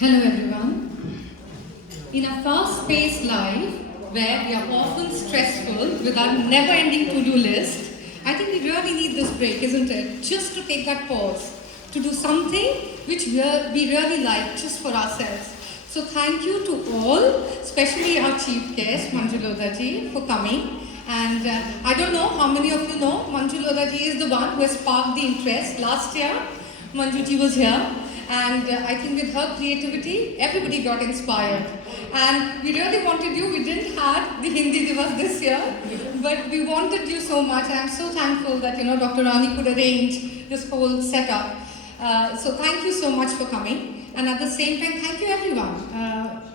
Hello everyone. In a fast-paced life where we are often stressful with our never-ending to-do list, I think we really need this break, isn't it? Just to take that pause, to do something which we really like just for ourselves. So thank you to all, especially our chief guest, Manju Lodha ji, for coming. And I don't know how many of you know, Manju Lodha ji is the one who has sparked the interest. Last year, Manju ji was here. And I think with her creativity, everybody got inspired. And we really wanted you. We didn't have the Hindi Divas this year, but we wanted you so much. I'm so thankful that Dr. Rani could arrange this whole setup. So thank you so much for coming. And at the same time, thank you everyone.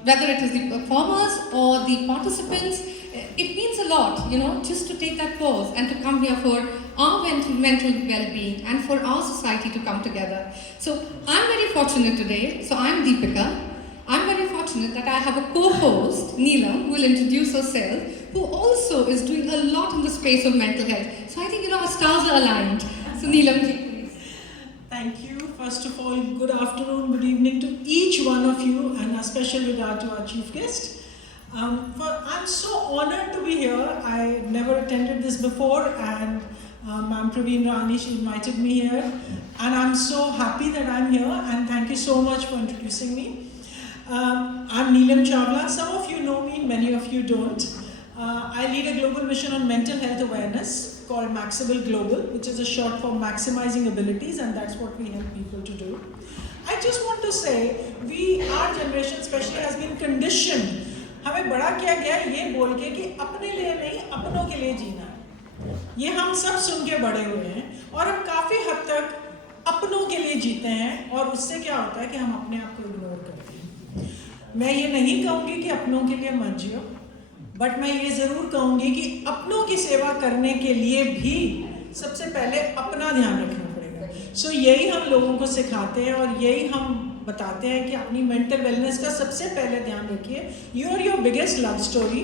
Whether it is the performers or the participants, it means a lot, just to take that pause and to come here for our mental well-being and for our society to come together. So I'm very fortunate today. So I'm Deepika. I'm very fortunate that I have a co-host, Neelam, who will introduce herself, who also is doing a lot in the space of mental health. So I think, our stars are aligned. So Neelam, please. Thank you. First of all, good afternoon, good evening to each one of you, and a special regard to our chief guest. I'm so honored to be here. I never attended this before, and Ma'am Praveen Rani, she invited me here, and I'm so happy that I'm here, and thank you so much for introducing me. I'm Neelam Chawla. Some of you know me, many of you don't. I lead a global mission on mental health awareness called Maximal Global, which is a short for maximizing abilities, and that's what we help people to do. I just want to say, our generation especially has been conditioned. हमें बड़ा किया गया ये बोल के कि अपने लिए नहीं, अपनों के लिए जीना। ये हम सब सुन के बड़े हुए हैं और हम काफ़ी हद तक अपनों के लिए जीते हैं, और उससे क्या होता है कि हम अपने आप को इग्नोर करते हैं। मैं ये नहीं कहूँगी कि अपनों के लिए मत जियो, बट मैं ये ज़रूर कहूँगी कि अपनों की सेवा करने के लिए भी सबसे पहले अपना ध्यान रखना पड़ेगा। सो यही हम लोगों को सिखाते हैं और यही हम बताते हैं कि अपनी मेंटल वेलनेस का सबसे पहले ध्यान रखिए। You are your biggest love story,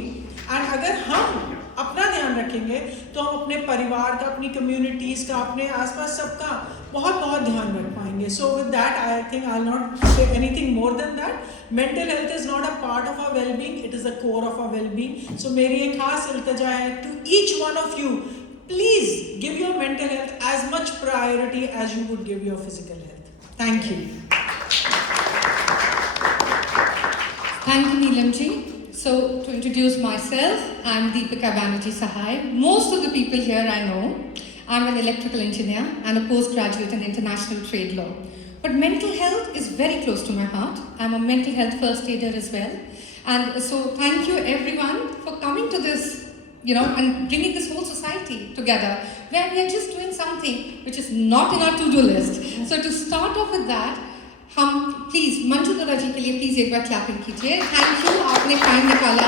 and अगर हम अपना ध्यान रखेंगे तो हम अपने परिवार का, अपनी कम्युनिटीज़ का, अपने आसपास सबका बहुत बहुत ध्यान रख पाएंगे। So with that I think I will not say anything more than that. Mental health is not a part of our wellbeing, it is the core of our wellbeing. So मेरी एक खास इल्तजा है to each one of you, please give your mental health as much priority as you would give your physical health. Thank you. Thank you, Neelam ji. So, to introduce myself, I'm Deepika Banerjee Sahai. Most of the people here I know. I'm an electrical engineer and a postgraduate in international trade law. But mental health is very close to my heart. I'm a mental health first aider as well. And so, thank you everyone for coming to this, and bringing this whole society together, where we are just doing something which is not in our to-do list. So, to start off with that, हम please Manju लॉधा जी के लिए please एक बार clapping कीजिए। Thank you, आपने time निकाला।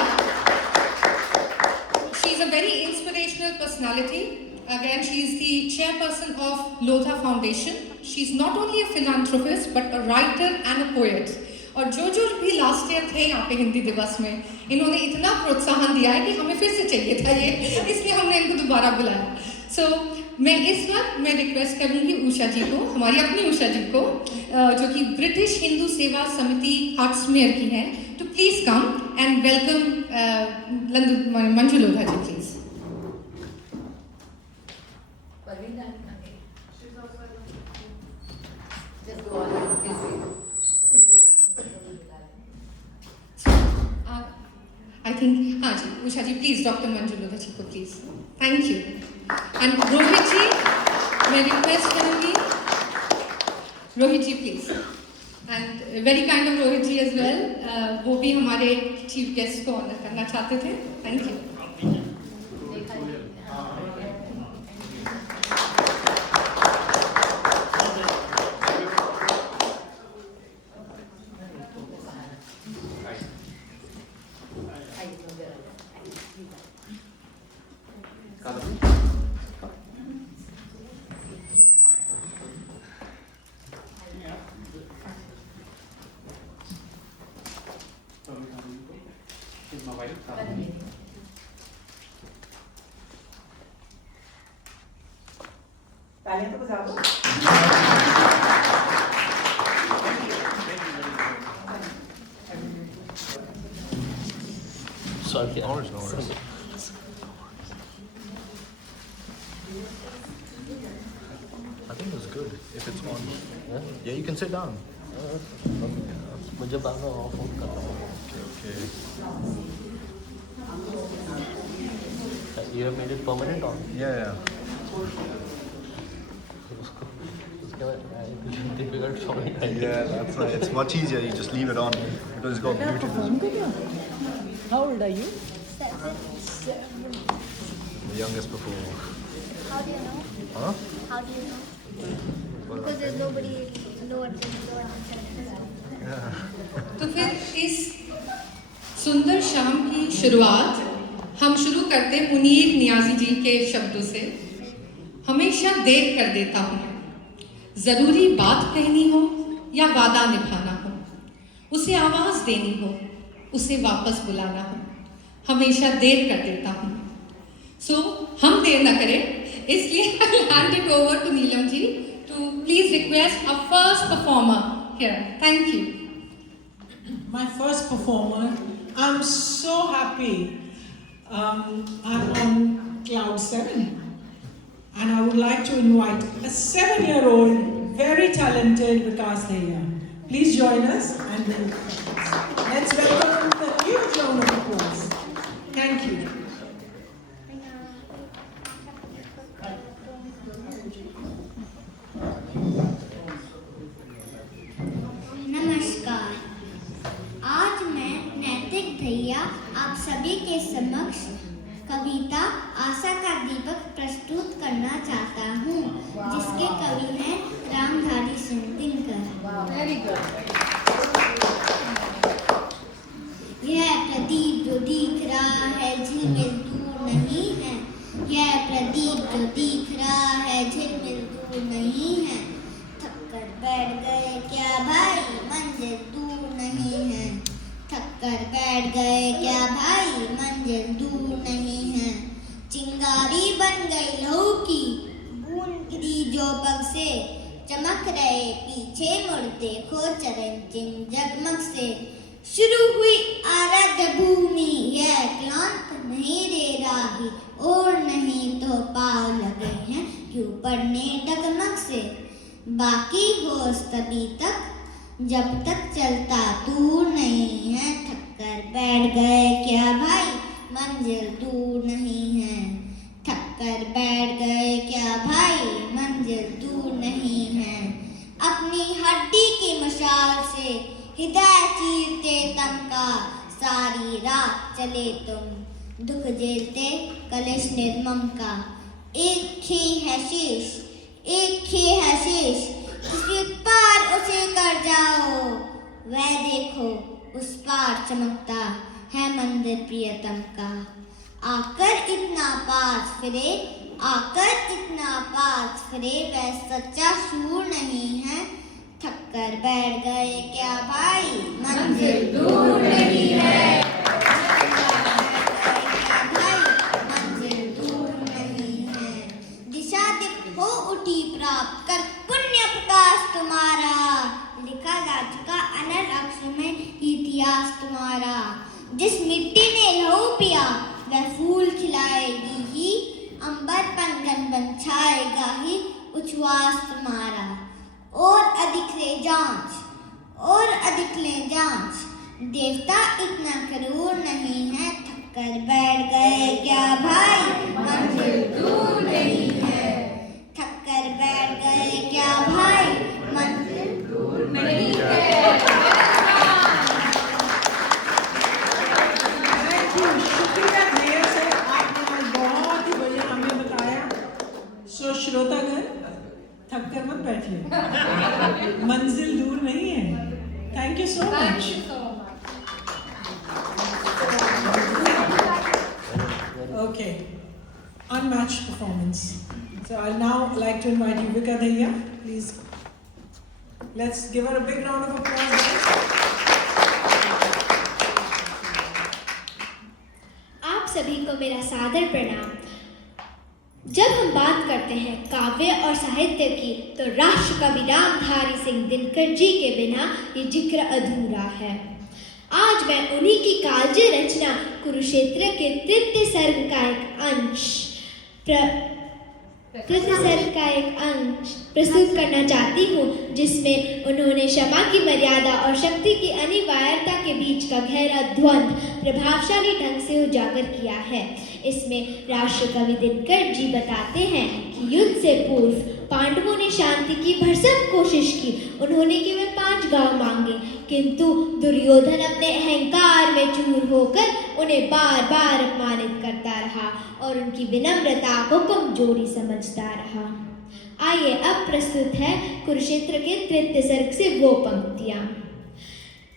She is a very inspirational personality. Again she is the chairperson of Lodha foundation. She is not only a philanthropist but a writer and a poet. और जो भी last year थे यहाँ पे हिंदी दिवस में, इन्होंने इतना प्रोत्साहन दिया है कि हमें फिर से चाहिए था ये, इसलिए हमने इनको दोबारा बुलाया। सो मैं इस वक्त रिक्वेस्ट करूंगी उषा जी को, हमारी अपनी उषा जी को, जो कि ब्रिटिश हिंदू सेवा समिति हार्ट्समेयर की हैं, to please come and welcome Manju Lodha ji please. I think हाँ जी, उषा जी प्लीज, डॉक्टर मंजू लोधा जी को please. Thank you. And Rohit ji, मैं रिक्वेस्ट करूंगी, Rohit ji please, and very kind of Rohit ji as well, वो भी हमारे चीफ गेस्ट को ऑनर करना चाहते थे। Thank you. तालियां तो बजा दो। Sorry. No worries. I think it's good if it's on. Yeah, you can sit down. मुझे बाद में ऑफ करना होगा. Okay. You have made it permanent on. Yeah. उसके बाद difficult for me. Yeah, that's right. It's much easier. You just leave it on because it's got Bluetooth. How old are you? 7. The youngest performer. How do you know? Huh? How do you know? Because there's nobody lower than lower answer. तो फिर इस सुंदर शाम की शुरुआत हम शुरू करते मुनीर नियाजी जी के शब्दों से. हमेशा देर कर देता हूँ. ज़रूरी बात कहनी हो या वादा निभाना हो, उसे आवाज़ देनी हो, उसे वापस बुलाना हो, हमेशा देर कर देता हूँ. सो हम देर न करें, इसलिए I'll hand it over to Neelam ji to please request our first performer here. Thank you. My first performer. I'm so happy. I'm on cloud 7. And I would like to invite a 7-year-old, very talented Vikas Daya. Please join us and let's welcome the huge round of applause. Thank you. नमस्कार. आज मैं नैतिक भैया आप सभी के समक्ष कविता आशा का दीपक प्रस्तुत करना चाहता हूँ, जिसके कवि हैं रामधारी सिंह दिनकर. Very good. यह प्रदीप जो दिख रहा है झिलमिल दूर नहीं है. यह प्रदीप जो दिख रहा है झिलमिल दूर नहीं है. थक कर बैठ गए क्या भाई मंजिल दूर नहीं है. थक कर बैठ गए क्या भाई मंजिल दूर नहीं है. चिंगारी बन गई लहू की बूंद गिरी जो पग से. चमक रहे पीछे मुड़ देखो चरण चिन्ह जगमग से. शुरू हुई आराध्य भूमि यह क्लांत नहीं रे राही. और नहीं तो पाँव लगे हैं क्यों पढ़ने डगमग से. बाकी होश तभी तक जब तक चलता दूर नहीं है. थक कर बैठ गए क्या भाई मंजिल दूर नहीं है. थक कर बैठ गए क्या भाई मंजिल दूर नहीं है. अपनी हड्डी की मशाल से हृदय चीरते तम का. सारी रात चले तुम दुख झेलते कलेश निर्मम का. एक ही है शेष किसी पार उसे कर जाओ. वह देखो उस पार चमकता है मंदिर प्रियतम का. आकर इतना पास फिरे वह सच्चा शूर नहीं है. थक कर बैठ गए क्या भाई मंजिल दूर नहीं है. मंजिल दूर नहीं है. दिशा दिप हो उठी प्राप्त कर पुण्य प्रकाश तुम्हारा. लिखा जा चुका अनल अक्षर में इतिहास तुम्हारा. जिस मिट्टी ने लहू पिया वह फूल खिलाएगी ही. अंबर पंगन बन छाएगा ही उच्छ्वास तुम्हारा. और अधिक ले जांच देवता इतना क्रूर नहीं है. थक कर बैठ गए क्या भाई मंजिल दूर नहीं है. थक कर बैठ गए क्या भाई मंजिल दूर नहीं है. Thank you. शुक्रिया भैया से आपने आज बहुत ही बढ़िया हमें बताया. सो श्रोतागण थक कर मत बैठिए. मंजिल दूर नहीं है. Thank you so much. Okay, unmatched performance. So I'll now like to invite Yuvika Daya. Please, let's give her a big round of applause. आप सभी को मेरा सादर प्रणाम. जब हम बात करते हैं काव्य और साहित्य की, तो राष्ट्र कवि रामधारी सिंह दिनकर जी के बिना ये जिक्र अधूरा है. आज मैं उन्हीं की काव्य रचना कुरुक्षेत्र के तृतीय सर्ग का एक अंश प्रस्तुत करना चाहती हूँ, जिसमें उन्होंने क्षमा की मर्यादा और शक्ति की अनिवार्यता के बीच का गहरा द्वंद्व प्रभावशाली ढंग से उजागर किया है। इसमें राष्ट्रकवि दिनकर जी बताते हैं कि युद्ध से पूर्व पांडवों ने शांति की भरसक कोशिश की। उन्होंने केवल 5 गांव मांगे, किंतु दुर्योधन अपने अहंकार में चूर होकर उन्हें बार बार अपमानित करता रहा और उनकी विनम्रता को कमजोरी समझता रहा। आइए अब प्रस्तुत है कुरुक्षेत्र के तृतीय सर्ग से वो पंक्तियां।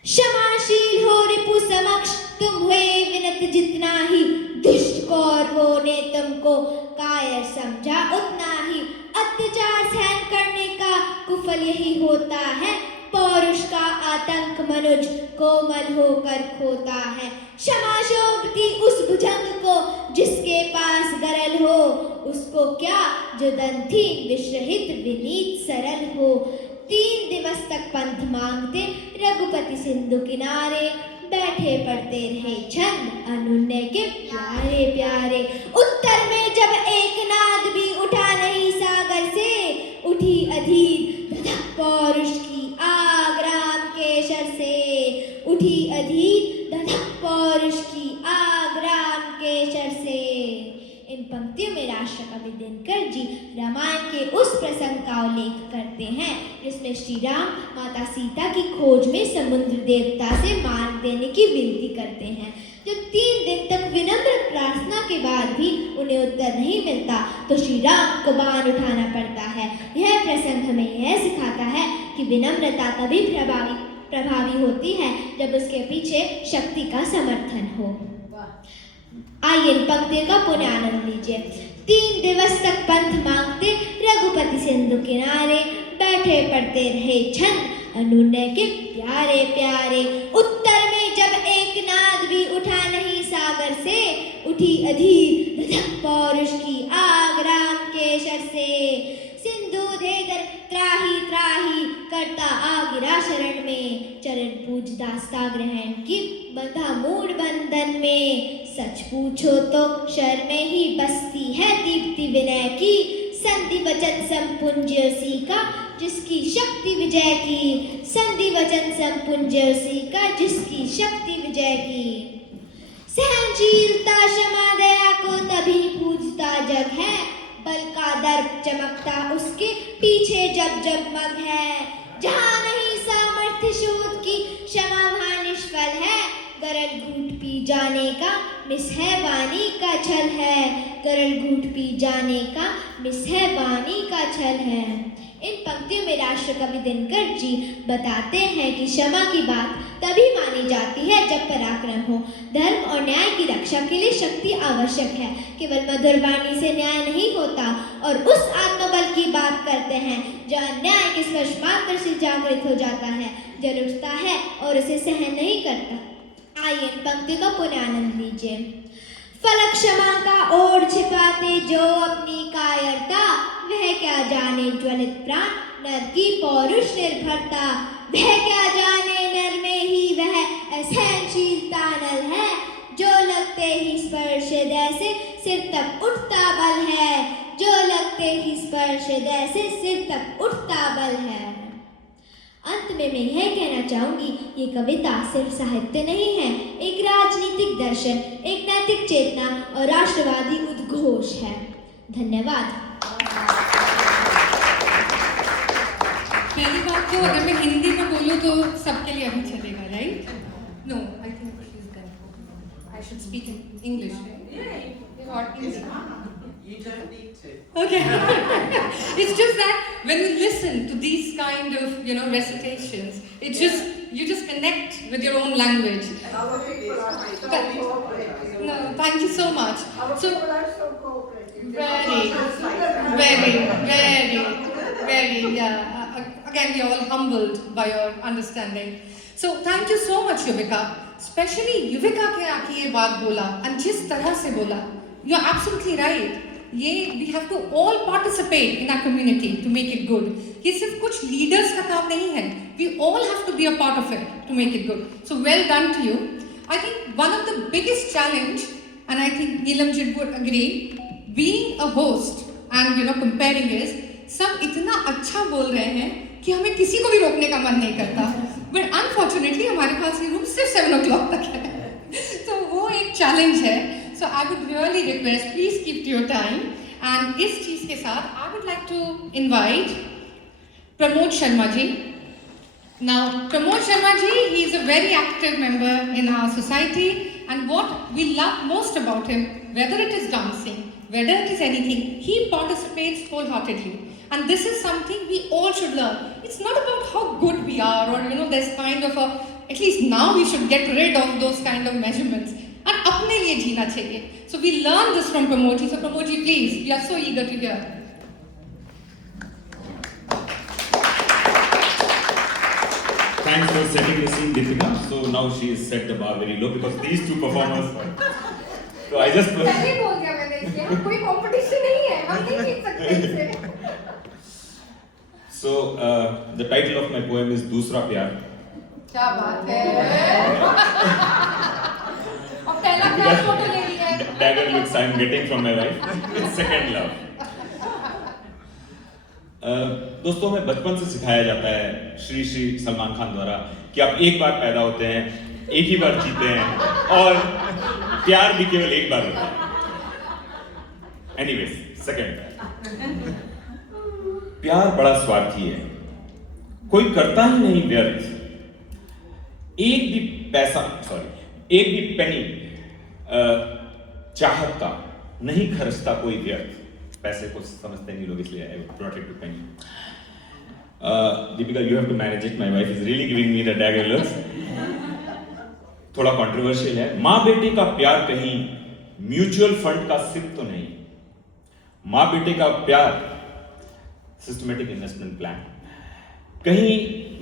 क्षमाशील हो रिपु समक्ष तुम हुए विनत जितना ही, दुष्ट कौरवों ने तुमको कायर समझा उतना ही। अत्याचार सहन करने का कुफल यही होता है, पौरुष का आतंक मनुज कोमल होकर खोता है। क्षमा शोभती उस भुजंग को जिसके पास गरल हो, उसको क्या जो दंथी विश्रहित विनीत सरल हो। 3 दिवस तक पंथ मांगते रघुपति सिंधु किनारे, बैठे पढ़ते रहे छंद अनुनय के प्यारे प्यारे। उत्तर में जब एक नाद भी उठा नहीं सागर से, उठी अधीर धधक पौरुष की आग राम केशर से। उठी अधीर धधक पौरुष की आग राम केशर से। इन पंक्तियों में राष्ट्रकवि दिनकर जी रामायण के उस प्रसंग का उल्लेख करते हैं जिसमें श्री राम माता सीता की खोज में समुद्र देवता से मार्ग देने की विनती करते हैं। जो 3 दिन तक विनम्र प्रार्थना के बाद भी उन्हें उत्तर नहीं मिलता तो श्री राम को बाण उठाना पड़ता है। यह प्रसंग हमें यह सिखाता है कि विनम्रता तभी प्रभावी होती है जब उसके पीछे शक्ति का समर्थन हो। आइए पंक्तियों का पुनः आनंद लीजिए। 3 दिवस तक पंथ मांगते रघुपति सिंधु किनारे, बैठे पढ़ते रहे छंद अनुनय के प्यारे प्यारे। उत्तर में जब एक नाद भी उठा नहीं सागर से, उठी अधीर धधक पौरुष की आग राम केशर से। सिंधु देगर त्राही त्राही करता आ गिरा शरण में, चरण पूज दास्ता ग्रहण की बंधा मूड बंधन में। सच पूछो तो शर में ही बसती है दीप्ति विनय की, संधि वचन संपुंज्य उसी का जिसकी शक्ति विजय की। संधि वचन संपुंज्य उसी का जिसकी शक्ति विजय की। सहनशीलता क्षमा दया को तभी पूजता जग है, बल का दर्प चमकता उसके पीछे जब जगमग है। जहाँ नहीं सामर्थ्य शोध की क्षमा वहाँ निष्फल है, गरल घूट पी जाने का मिस है वाणी का छल है। गरल घूट पी जाने का मिस है वाणी का छल है। इन पंक्तियों में राष्ट्रकवि दिनकर जी बताते हैं कि क्षमा की बात तभी मानी जाती है जब पराक्रम हो। धर्म और न्याय की रक्षा के लिए शक्ति आवश्यक है। केवल मधुर वाणी से न्याय नहीं होता। और उस आत्मबल की बात करते हैं जो अन्याय के स्पर्श मात्र से जागृत हो जाता है, जल उठता है और उसे सहन नहीं करता। आइए इन पंक्तियों का पुनः आनंद लीजिए। फलक क्षमा का ओढ़ छिपाते जो अपनी कायरता, वह क्या जाने ज्वलित प्राण नर की पौरुष निर्भरता। वह क्या जाने नर में ही वह असहनशीलता नल है, जो लगते ही स्पर्श जैसे सिर तक उठता बल है। जो लगते ही स्पर्श जैसे सिर तक उठता बल है। अंत में मैं यह कहना चाहूंगी, ये कविता सिर्फ साहित्य नहीं है, एक राजनीतिक दर्शन, एक नैतिक चेतना और राष्ट्रवादी उद्घोष है। धन्यवाद। पहली बात तो अगर मैं हिंदी में बोलूँ तो सबके लिए अभी चलेगा, right? No, I think I should speak in English. You don't need to. Okay. It's just that when you listen to these kind of, recitations, you just connect with your own language. Our people are so But- cooperative. No, thank you so much. Our So people are so cooperative. very, yeah. Again, we are all humbled by your understanding. So thank you so much, Yuvika. Especially Yuvika के आके ये बात बोला, and जिस तरह से बोला, you're absolutely right. ये we have to all participate in our community to make it good. ये सिर्फ कुछ leaders का काम नहीं है. We all have to be a part of it to make it good. So well done to you. I think one of the biggest challenge, and I think Neelamjit would agree, being a host and comparing is सब इतना अच्छा बोल रहे हैं कि हमें किसी को भी रोकने का मन नहीं करता. But unfortunately हमारे पास ये रूम सिर्फ 7 o'clock तक है. तो वो एक चैलेंज है. So I would really request, please keep to your time. And इस चीज़ के साथ I would like to invite Pramod Sharma ji. Now Pramod Sharma ji, he is a very active member in our society, and what we love most about him, whether it is dancing, whether it is anything, he participates wholeheartedly. And this is something we all should learn. It's not about how good we are, or there's kind of a, at least now we should get rid of those kind of measurements. And अपने लिए जीना चाहिए. So we learn this from Pramod ji. So Pramod ji, please, we are so eager to hear. Thanks for setting the scene, Deepika. So now she has set the bar very low because these two performers. So I just. पहले बोल दिया मैंने इसलिए कोई competition नहीं है. हम नहीं जीत सकते इसे. So the title of my poem is दूसरा प्यार. क्या बात है. अब पहला प्यार फोटो ले लिया है. Dagger looks I'm getting from my wife. It's second love. दोस्तों हमें बचपन से सिखाया जाता है श्री श्री सलमान खान द्वारा कि आप एक बार पैदा होते हैं, एक ही बार जीते हैं और प्यार भी केवल एक बार होता है. Anyways, second. प्यार बड़ा स्वार्थी है, कोई करता ही नहीं व्यर्थ. एक भी पेनी चाहत का नहीं खर्चता कोई व्यर्थ. पैसे को समझते नहीं लोग, इसलिए I brought it to penny. Deepika, you have to manage it. My wife is really giving me the dagger looks. थोड़ा कंट्रोवर्शियल है. माँ बेटे का प्यार कहीं म्यूचुअल फंड का सिप तो नहीं. माँ बेटे का प्यार सिस्टमेटिक इन्वेस्टमेंट प्लान कहीं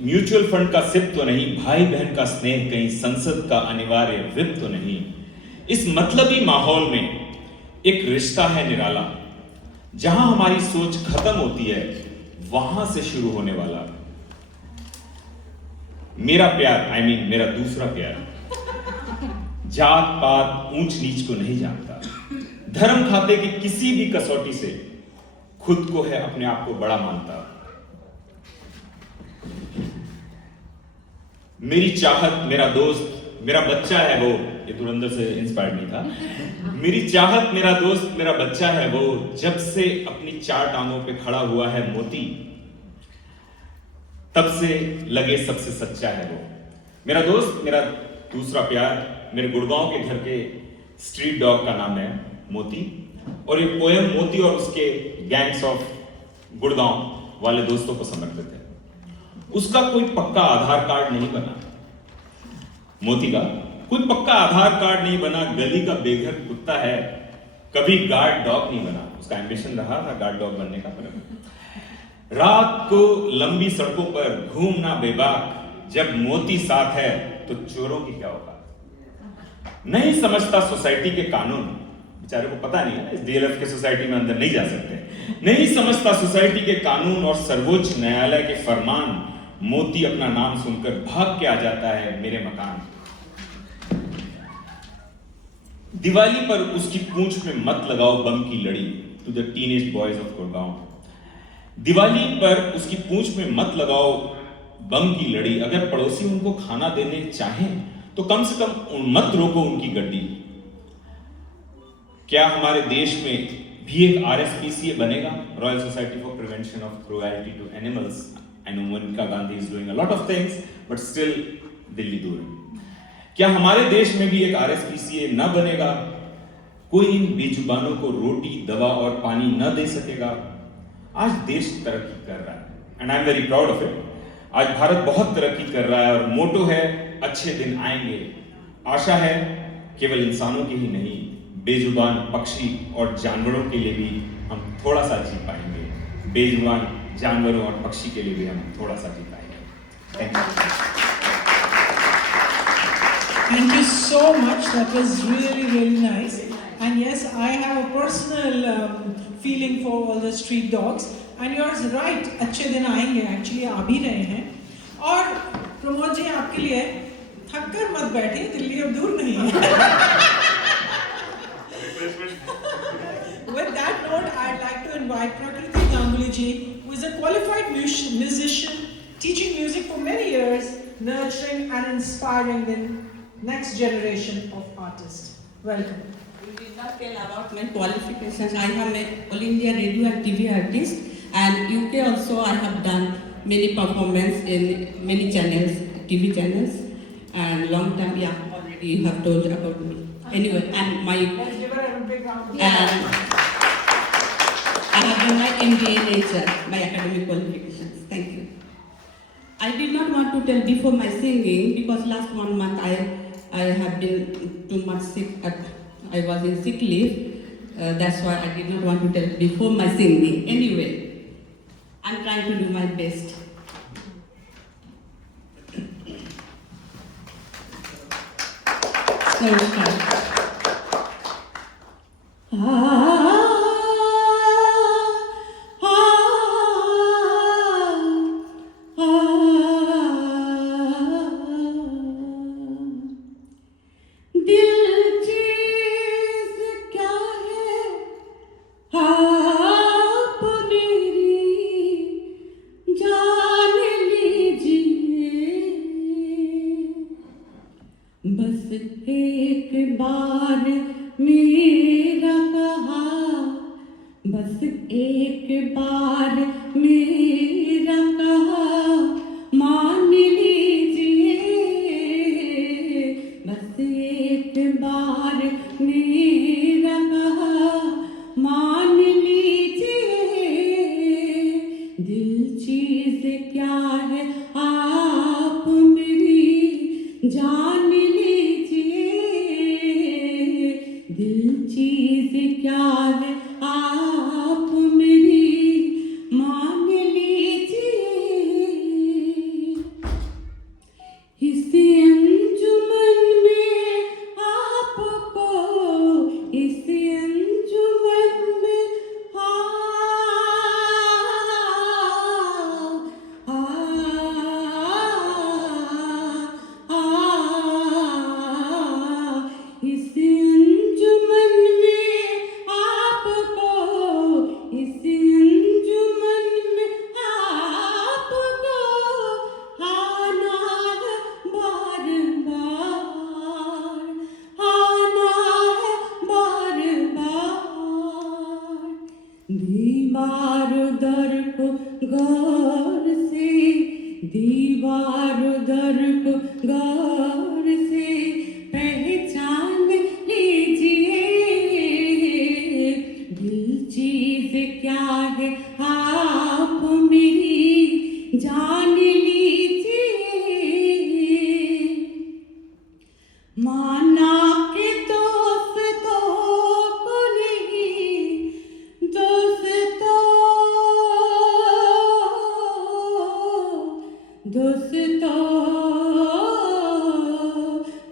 म्यूचुअल फंड का सिप तो नहीं. भाई बहन का स्नेह कहीं संसद का अनिवार्य विप तो नहीं. इस मतलबी माहौल में एक रिश्ता है निराला, जहां हमारी सोच खत्म होती है वहां से शुरू होने वाला. मेरा प्यार मेरा दूसरा प्यार जात पात ऊंच नीच को नहीं जानता. धर्म खाते की किसी भी कसौटी से खुद को है अपने आप को बड़ा मानता. मेरी चाहत मेरा दोस्त मेरा बच्चा है वो. ये धुरंधर से इंस्पायर्ड नहीं था. मेरी चाहत मेरा दोस्त मेरा बच्चा है वो, जब से अपनी 4 टांगों पे खड़ा हुआ है मोती, तब से लगे सबसे सच्चा है वो. मेरा दोस्त मेरा दूसरा प्यार मेरे गुड़गांव के घर के स्ट्रीट डॉग का नाम है मोती. और ये पोयम मोती और उसके गैंग्स ऑफ गुड़गांव वाले दोस्तों को समर्पित है. उसका कोई पक्का आधार कार्ड नहीं बना. मोती का कोई पक्का आधार कार्ड नहीं बना. गली का बेघर कुत्ता है, कभी गार्ड डॉग नहीं बना. उसका एम्बिशन रहा था गार्ड डॉग बनने का. रात को लंबी सड़कों पर घूमना बेबाक, जब मोती साथ है तो चोरों की क्या औकात. नहीं समझता सोसाइटी के कानून. बेचारे को पता नहीं है इस डीएलएफ के सोसाइटी में अंदर नहीं जा सकते. नहीं समझता सोसाइटी के कानून और सर्वोच्च न्यायालय के फरमान. मोती अपना नाम सुनकर भाग के आ जाता है मेरे मकान. दिवाली पर उसकी पूंछ में मत लगाओ बम की लड़ी. To the teenage boys of Gurgaon. Diwali पर उसकी पूंछ में मत लगाओ बम की लड़ी. अगर पड़ोसी उनको खाना देने चाहें तो कम से कम मत रोको उनकी गड्डी. क्या हमारे देश में भी एक RSPCA बनेगा, royal society for prevention of cruelty to animals. I know Monika Gandhi is doing a lot of things but still Delhi दूर है. क्या हमारे देश में भी एक RSPCA न बनेगा? कोई इन बेजुबानों को रोटी दवा और पानी न दे सकेगा. आज देश तरक्की कर रहा है and I am very proud of it. आज भारत बहुत तरक्की कर रहा है और मोटो है अच्छे दिन आएंगे. आशा है केवल इंसानों की ही नहीं, बेजुबान पक्षी और जानवरों के लिए भी हम थोड़ा सा जी पाएंगे. बेजुबान जानवरों और पक्षी के लिए भी हम थोड़ा सा जी पाएंगे. Thank you. Thank you so much. That was really, really nice. And yes, I have a personal feeling for all the street dogs. And yours right, अच्छे दिन आएंगे, actually आ भी रहे हैं. और प्रमोद जी आपके लिए थक कर मत बैठिए, दिल्ली अब दूर नहीं है. With that note, I'd like to invite Prakriti Ganguly ji, who is a qualified musician, teaching music for many years, nurturing and inspiring the next generation of artists. Welcome. You did not tell about my qualifications. I am a All India Radio and TV artist, and UK also I have done many performances in many channels, TV channels, and long time. Yeah, already you have told about me. Anyway, and my Let's give her a big round of and I have done my MBA in HR, my academic qualifications. Thank you. I did not want to tell before my singing because last 1 month I have been too much sick. I was in sick leave. That's why I did not want to tell before my singing. Anyway, I'm trying to do my best. So we'll start. बस एक बार मेरा कहा, बस एक बार मेरा कहा मान लीजिए, बस एक बार मेरा कहा मान लीजिए, दिल चीज क्या है आप मेरी जान लीजिए, दिल चीज क्या है आप मेरी मान लीजिए, इस अंजुमन में आपको, इस अंजुमन में इस अंजुमन में आपको, इस अंजुमन में आपको आना है बार बार, आना है बार बार, दीवार दर को गौर से, दीवार दर को गौर से पहचान लीजिए, दिल चीज क्या है आप मेरी जान लीजिए, माना के दोस्तों को नहीं, दोस्तों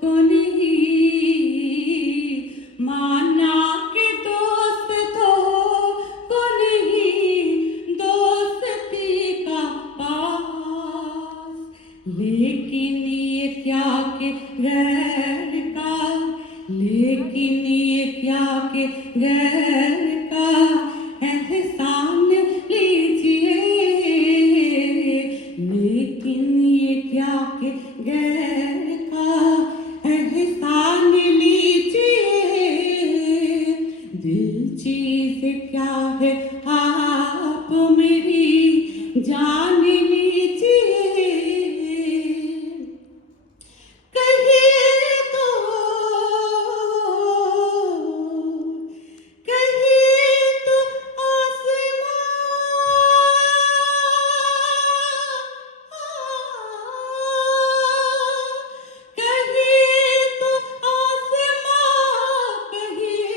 को नहीं, माना के दोस्तों को नहीं, दोस्ती का पास, लेकिन ये क्या के गैर का, लेकिन ये क्या के गैर का एहसान लीजिए, लेकिन ये क्या के गैर का एहसान लीजिए, दिल चीज क्या है आप मेरी जान लीजिए, कहिए तो, कहिए तो आसमां, कहिए तो आसमां, कहिए,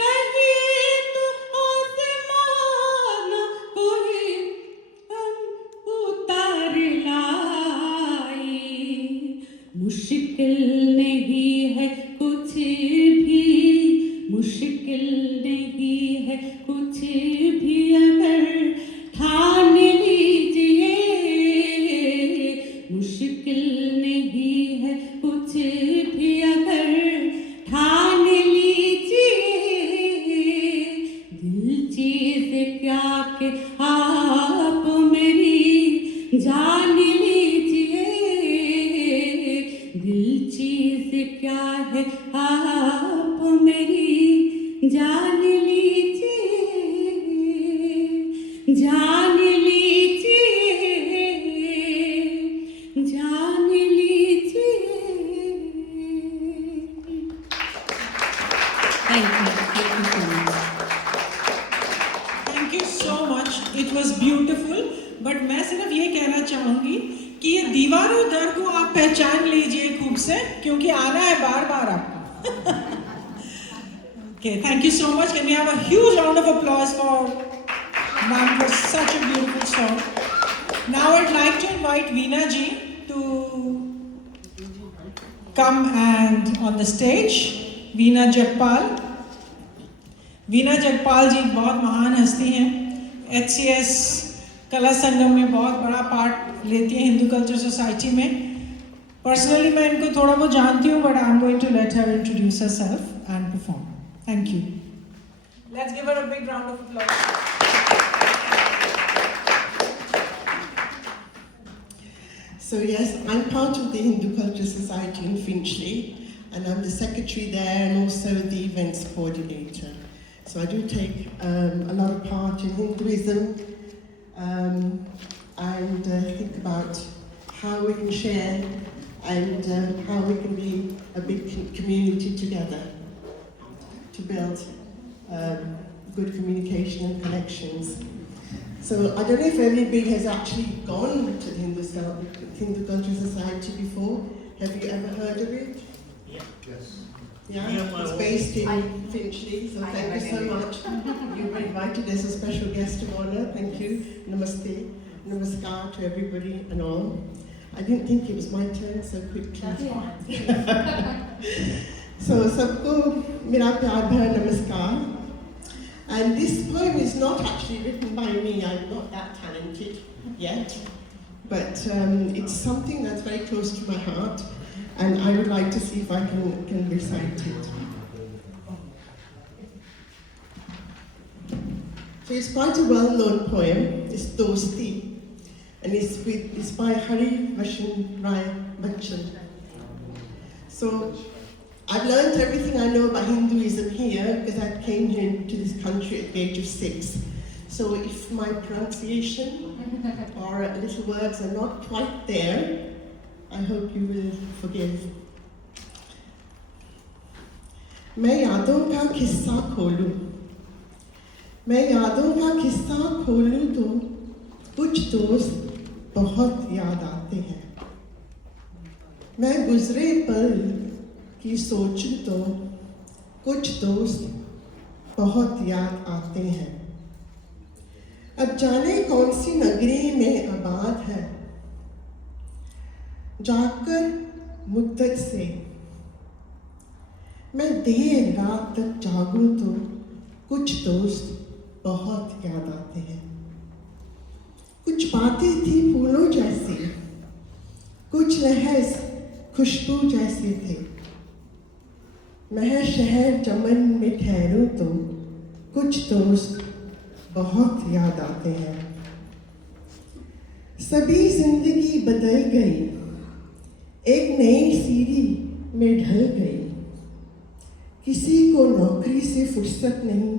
कहिए तो आसमां न कोई हम उतार लाई, मुश्किल नहीं है कुछ भी, मुश्किल कुछ भी अगर ठान लीजिए, दिल चीज क्या के आप मेरी जान लीजिए, दिल चीज क्या है आप मेरी जान लीजिए, जान लीजिए, जान लीजिए। Thank you so much, it was beautiful. But मैं सिर्फ ये कहना चाहूँगी कि ये दीवारों दर को आप पहचान लीजिए खूब से, क्योंकि आना है बार बार आपको। Okay, thank you so much. Can we have a huge round of applause for ma'am for such a beautiful song. Now I'd like to invite Veena ji to come and on the stage. Veena Jagpal. Veena Jagpal जी बहुत महान हस्ती हैं। HCS कला संगम में बहुत बड़ा part लेती हैं हिंदू कल्चर सोसाइटी में। पर्सनली मैं इनको थोड़ा बहुत जानती हूँ, but I am going to let her introduce herself and perform. Thank you. Let's give her a big round of applause. So yes, I'm part of the Hindu Culture Society in Finchley, and I'm the secretary there and also the events coordinator. So I do take a lot of part in Hinduism and think about how we can share and how we can be a big community together to build good communication and connections. So I don't know if anybody has actually gone to the Hindu Culture Society before. Have you ever heard of it? Yes. Yeah, it's based in Finchley, so thank you so much. You were invited as a special guest of honor. Thank you. Namaste. Namaskar to everybody and all. I didn't think it was my turn so quickly. So, सबको मेरा प्यार भरा नमस्कार. And this poem is not actually written by me. I'm not that talented yet, but it's something that's very close to my heart, and I would like to see if I can recite it. So it's quite a well-known poem. It's Dosti, and it's by Hari Vashan Rai Bachchan. So I've learned everything I know about Hinduism here because I came here to this country at the age of 6. So if my pronunciation or little words are not quite there, I hope you will forgive. मैं यादों का किस्सा खोलूं, मैं यादों का किस्सा खोलूं तो कुछ दोस्त बहुत याद आते हैं। मैं गुजरे पल की सोचूं तो कुछ दोस्त बहुत याद आते हैं। अब जाने कौन सी नगरी में आबाद है, जाकर मुद्दत से मैं देर रात तक जागूं तो कुछ दोस्त बहुत याद आते हैं। कुछ बातें थी फूलों जैसी, कुछ लहज़ खुशबू जैसे थे। मैं शहर चमन में ठहरूं तो कुछ दोस्त बहुत याद आते हैं। सभी जिंदगी बदल गई, एक नई सीढ़ी में ढल गई। किसी को नौकरी से फुर्सत नहीं,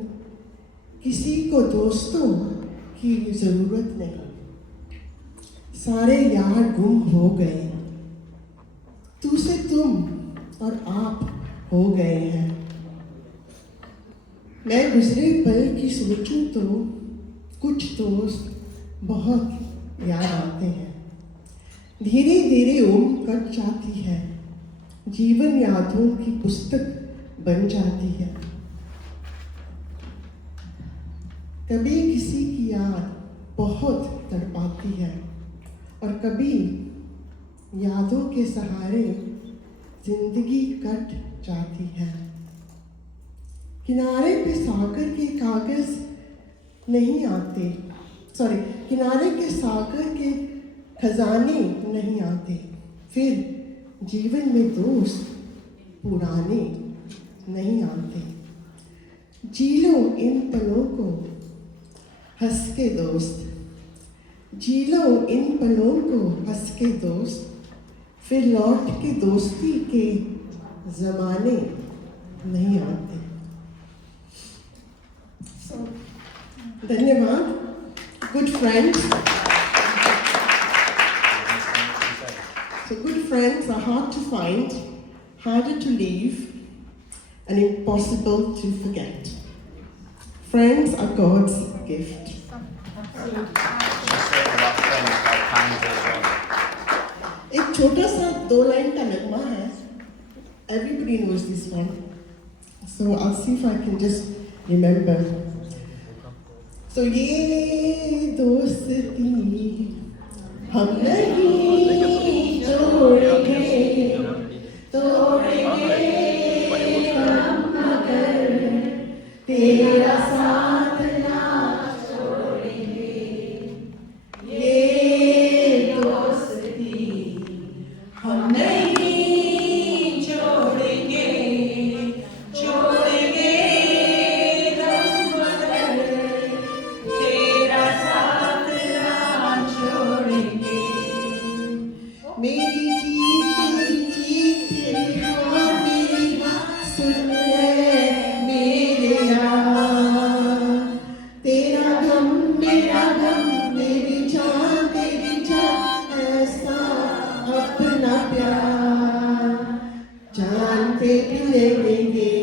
किसी को दोस्तों की जरूरत नहीं। सारे यार गुम हो गए, तू से तुम और आप हो गए हैं। मैं गुजरे पल की सोचूं तो कुछ दोस्त बहुत याद आते हैं। धीरे धीरे उम्र कट जाती है, जीवन यादों की पुस्तक बन जाती है। कभी किसी की याद बहुत तड़पाती है और कभी यादों के सहारे जिंदगी कट जाती है। किनारे पे सागर के कागज नहीं आते, किनारे के सागर के खजाने नहीं आते, फिर जीवन में दोस्त पुराने नहीं आते। जी लो इन पलों को हंस के दोस्त, जी लो इन पलों को हंस के दोस्त, फिर लौट के दोस्ती के जमाने नहीं आते। धन्यवाद। Good friends. So good friends are hard to find, harder to leave, and impossible to forget. Friends are God's gift. एक छोटा सा 2 लाइन का नगमा है. Everybody knows this one. So I'll see if I can just remember. So ये दोस्ती हम नहीं तोड़ेंगे, तोड़ेंगे हम मगर तेरा साथ ना छोड़ेंगे। ये दोस्ती हम नहीं छोड़ेंगे, छोड़ेंगे हम मगर तेरा साथ ना छोड़ेंगे। मेरी जीत तेरी हाँ मेरी सुन ले मेरे यार, तेरा गम मेरा गम मेरी जान ऐसा अपना प्यार, जान पे भी ले लेंगे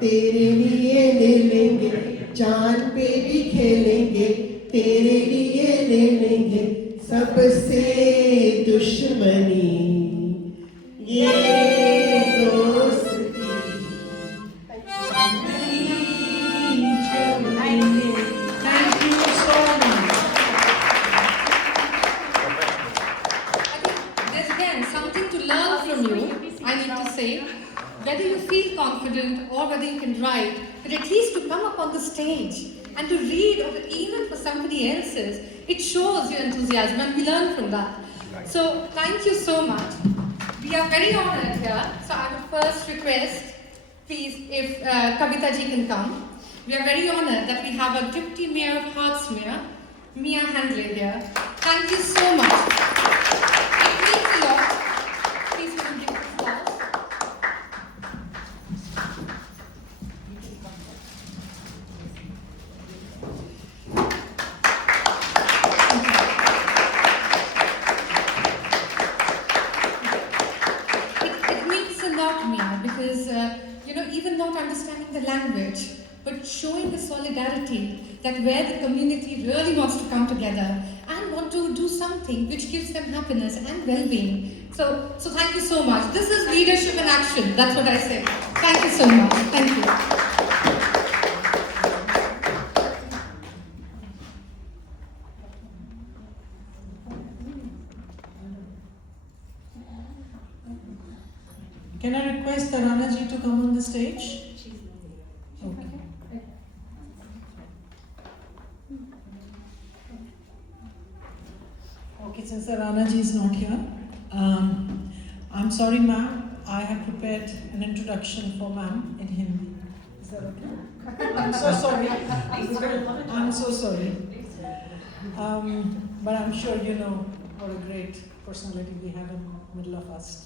तेरे लिए ले लेंगे, जान पे भी खेलेंगे तेरे लिए ले लेंगे, सबसे दुश्मनी ये दोस्ती नहीं छोड़ेंगे। Thank you so much. There's again something to learn from you, I need to say. Whether you feel confident or whether you can write, but at least to come up on the stage and to read, or even for somebody else's, it shows your enthusiasm and we learn from that. So thank you so much. We are very honored here. So I would first request, please, if Kavita ji can come. We are very honored that we have our Deputy Mayor of Hertsmere, Mia Handley here. Thank you so much. It means a lot. Please can you give us applause. It means a lot, Mia, because even not understanding the language, but showing the solidarity that where the community really wants to come together and want to do something which gives them happiness and well-being. So thank you so much. This is leadership in action. That's what I say. Thank you so much. Thank you. Can I request Tarana ji to come on the stage? Okay. Okay, since Tarana ji is not here, I'm sorry, ma'am. I have prepared an introduction for ma'am in Hindi. Is that okay? I'm so sorry. I'm so sorry. But I'm sure you know what a great personality we have in the middle of us.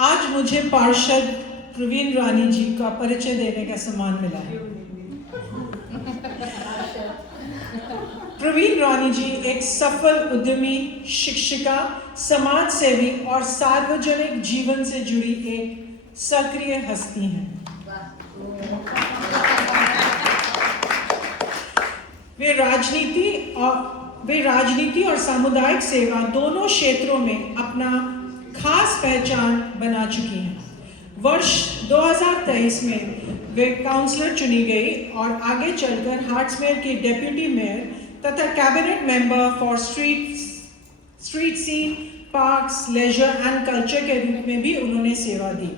आज मुझे पार्षद प्रवीण रानी जी का परिचय देने का सम्मान मिला है। प्रवीण रानी जी एक सफल उद्यमी, शिक्षिका, समाज सेवी और सार्वजनिक जीवन से जुड़ी एक सक्रिय हस्ती हैं। वे राजनीति और सामुदायिक सेवा दोनों क्षेत्रों में अपना खास पहचान बना चुकी हैं। वर्ष 2023 में वे काउंसलर चुनी गई और आगे चलकर हार्ट्समेयर की डेप्यूटी मेयर तथा cabinet member for street scene, parks, leisure and culture के रूप में भी उन्होंने सेवा दी।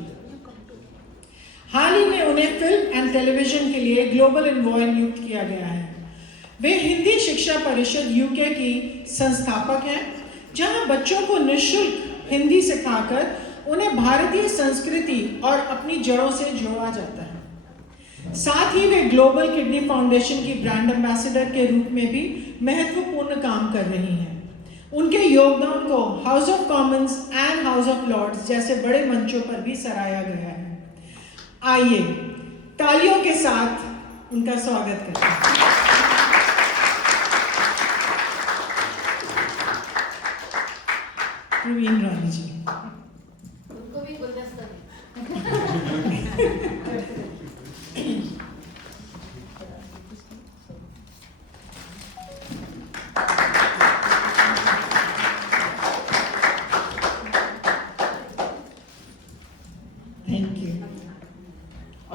हाल ही में उन्हें फिल्म एंड टेलीविजन के लिए ग्लोबल एनवॉय नियुक्त किया गया है। वे हिंदी शिक्षा परिषद यूके की संस्थापक हैं, जहां बच्चों को निःशुल्क हिंदी सिखाकर उन्हें भारतीय संस्कृति और अपनी जड़ों से जोड़ा जाता है। साथ ही वे ग्लोबल किडनी फाउंडेशन की ब्रांड एम्बेसडर के रूप में भी महत्वपूर्ण काम कर रही हैं। उनके योगदान को House of Commons and House of Lords जैसे बड़े मंचों पर भी सराहा गया है। आइए तालियों के साथ उनका स्वागत करते हैं। प्रवीण रानी जी। उनको भी गुलदस्ता Thank you.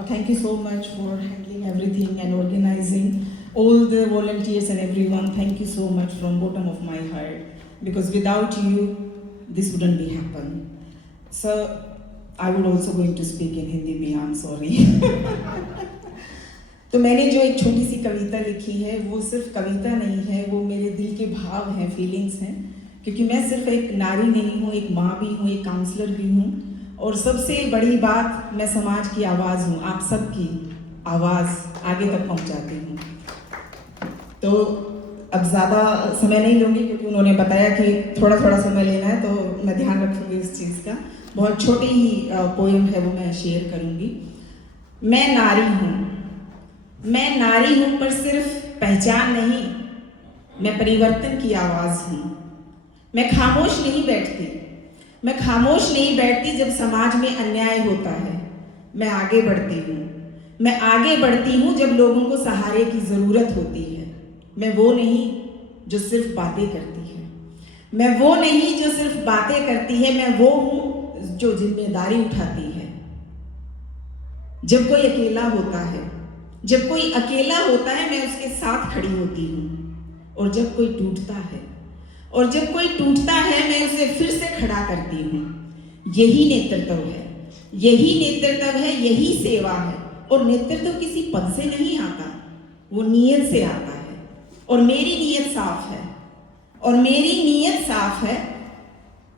Thank you so much for handling everything and organizing all the volunteers and everyone. Thank you so much from bottom of my heart. Because without you, this wouldn't be happen. So I would also going to speak in Hindi में, I'm sorry. तो मैंने जो एक छोटी सी कविता लिखी है वो सिर्फ कविता नहीं है, वो मेरे दिल के भाव हैं, फीलिंग्स हैं, क्योंकि मैं सिर्फ एक नारी नहीं हूँ, एक माँ भी हूँ, एक काउंसलर भी हूँ, और सबसे बड़ी बात मैं समाज की आवाज़ हूँ, आप सबकी आवाज़ आगे तक पहुँचाती हूँ। तो अब ज़्यादा समय नहीं लूँगी क्योंकि उन्होंने बताया कि थोड़ा थोड़ा समय लेना है, तो मैं ध्यान रखूँगी इस चीज़ का। बहुत छोटी ही पोएम है वो मैं शेयर करूँगी। मैं नारी हूँ, मैं नारी हूँ, पर सिर्फ पहचान नहीं, मैं परिवर्तन की आवाज़ हूँ। मैं खामोश नहीं बैठती, मैं खामोश नहीं बैठती जब समाज में अन्याय होता है। मैं आगे बढ़ती हूँ, मैं आगे बढ़ती हूँ जब लोगों को सहारे की ज़रूरत होती है। मैं वो नहीं जो सिर्फ बातें करती है, मैं वो नहीं जो सिर्फ बातें करती है, मैं वो हूँ जो जिम्मेदारी उठाती है। जब कोई अकेला होता है, जब कोई अकेला होता है, मैं उसके साथ खड़ी होती हूँ। और जब कोई टूटता है, और जब कोई टूटता है, मैं उसे फिर से खड़ा करती हूँ। यही नेतृत्व है, यही नेतृत्व है, यही सेवा है। और नेतृत्व किसी पद से नहीं आता, वो नीयत से आता है। और मेरी नीयत साफ है, और मेरी नीयत साफ है,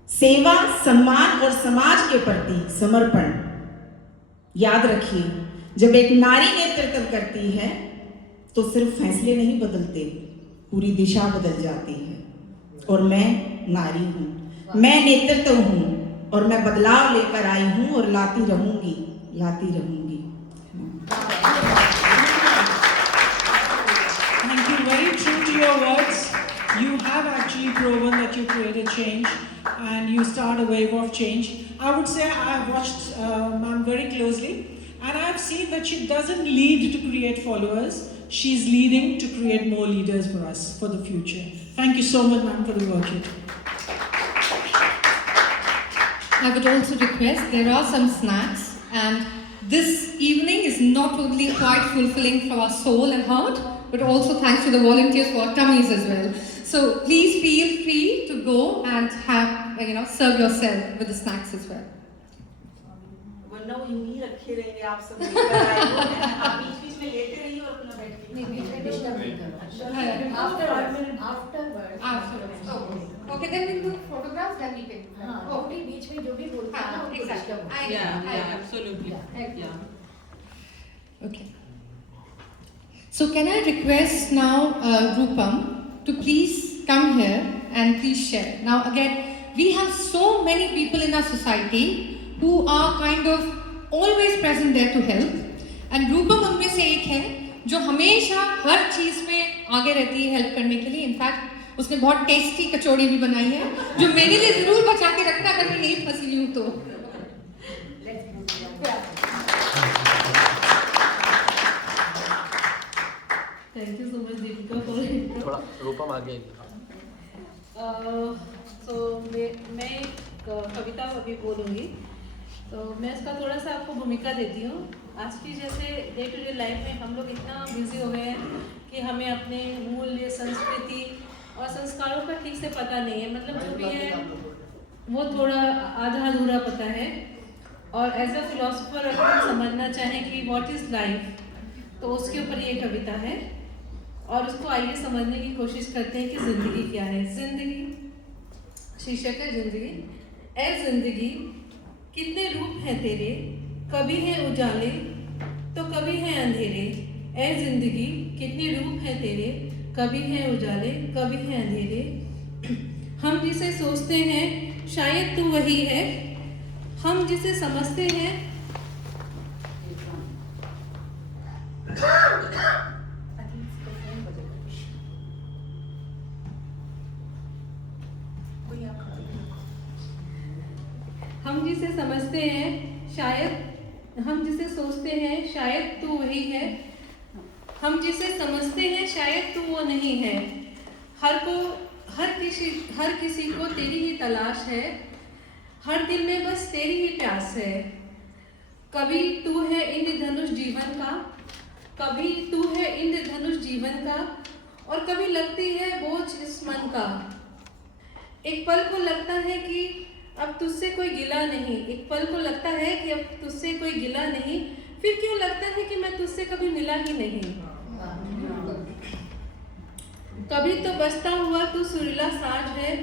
सेवा, सम्मान और समाज के प्रति समर्पण। याद रखिए, जब एक नारी नेतृत्व करती है तो सिर्फ फैसले नहीं बदलते, पूरी दिशा बदल जाती है। और मैं नारी हूँ, मैं नेतृत्व हूँ, और मैं बदलाव लेकर आई हूँ और लाती रहूंगी, लाती रहूंगी। Thank you. Very true to your words. You have actually proven that you created change and you start a wave of change. I would say I have watched ma'am very closely and I have seen that she doesn't lead to create followers. She's leading to create more leaders for us for the future. Thank you so much, ma'am, for the work you do. I would also request, there are some snacks, and this evening is not only quite fulfilling for our soul and heart, but also thanks to the volunteers for our tummies as well. So please feel free to go and have, serve yourself with the snacks as well. वरना वो यूं ही रखे रहेंगे, आप सब लेकर आए हो, आप बीच-बीच में लेटे रहिए और अपना बैठ के। नहीं, बीच में डिस्टर्ब नहीं करना। Afterwards. Okay, then we'll do photographs, then we can. Okay, बीच में जो भी बोलता है ना, उनको Exactly. disturb I Yeah, absolutely. Yeah. Okay. So can I request now Rupam to please come here and please share. Now again, we have so many people in our society who are kind of always present there to help, and Rupam उनमें से एक है जो हमेशा हर चीज में आगे रहती है हेल्प करने के लिए। इनफैक्ट उसने बहुत टेस्टी कचौड़ी भी बनाई है जो मेरे लिए जरूर बचा के रखना अगर मैं नहीं फंसी हूँ तो। Thank you so much, Deepika, for it. थोड़ा रूपम आगे। So मैं एक कविता अभी बोलूँगी, तो मैं इसका थोड़ा सा आपको भूमिका देती हूँ। आज की जैसे डे टू डे लाइफ में हम लोग इतना बिजी हो गए हैं कि हमें अपने मूल्य, संस्कृति और संस्कारों का ठीक से पता नहीं है। मतलब जो भी है वो थोड़ा आधा अधूरा पता है। और एज अ फिलोसोफर अगर हम समझना चाहें कि व्हाट इज़ लाइफ, तो उसके ऊपर ये कविता है और उसको आइए समझने की कोशिश करते हैं कि ज़िंदगी क्या है। ज़िंदगी शीर्षक है ज़िंदगी। ए जिंदगी कितने रूप हैं तेरे, कभी हैं उजाले तो कभी हैं अंधेरे। ए जिंदगी कितने रूप हैं तेरे, कभी हैं उजाले कभी हैं अंधेरे। हम जिसे सोचते हैं शायद तू वही है, हम जिसे समझते हैं हम जिसे समझते हैं शायद, हम जिसे सोचते हैं शायद तू वही है, हम जिसे समझते हैं शायद तू वो नहीं है। हर किसी को तेरी ही तलाश है, हर दिल में बस तेरी ही प्यास है। कभी तू है इंद्रधनुष जीवन का, कभी तू है इंद्रधनुष जीवन का, और कभी लगती है बोझ इस मन का। एक पल को लगता है कि अब तुझसे कोई गिला नहीं, एक पल को लगता है कि अब तुझसे कोई गिला नहीं, फिर क्यों लगता है कि मैं तुझसे कभी मिला ही नहीं। कभी तो बजता हुआ तू सुरीला साज है,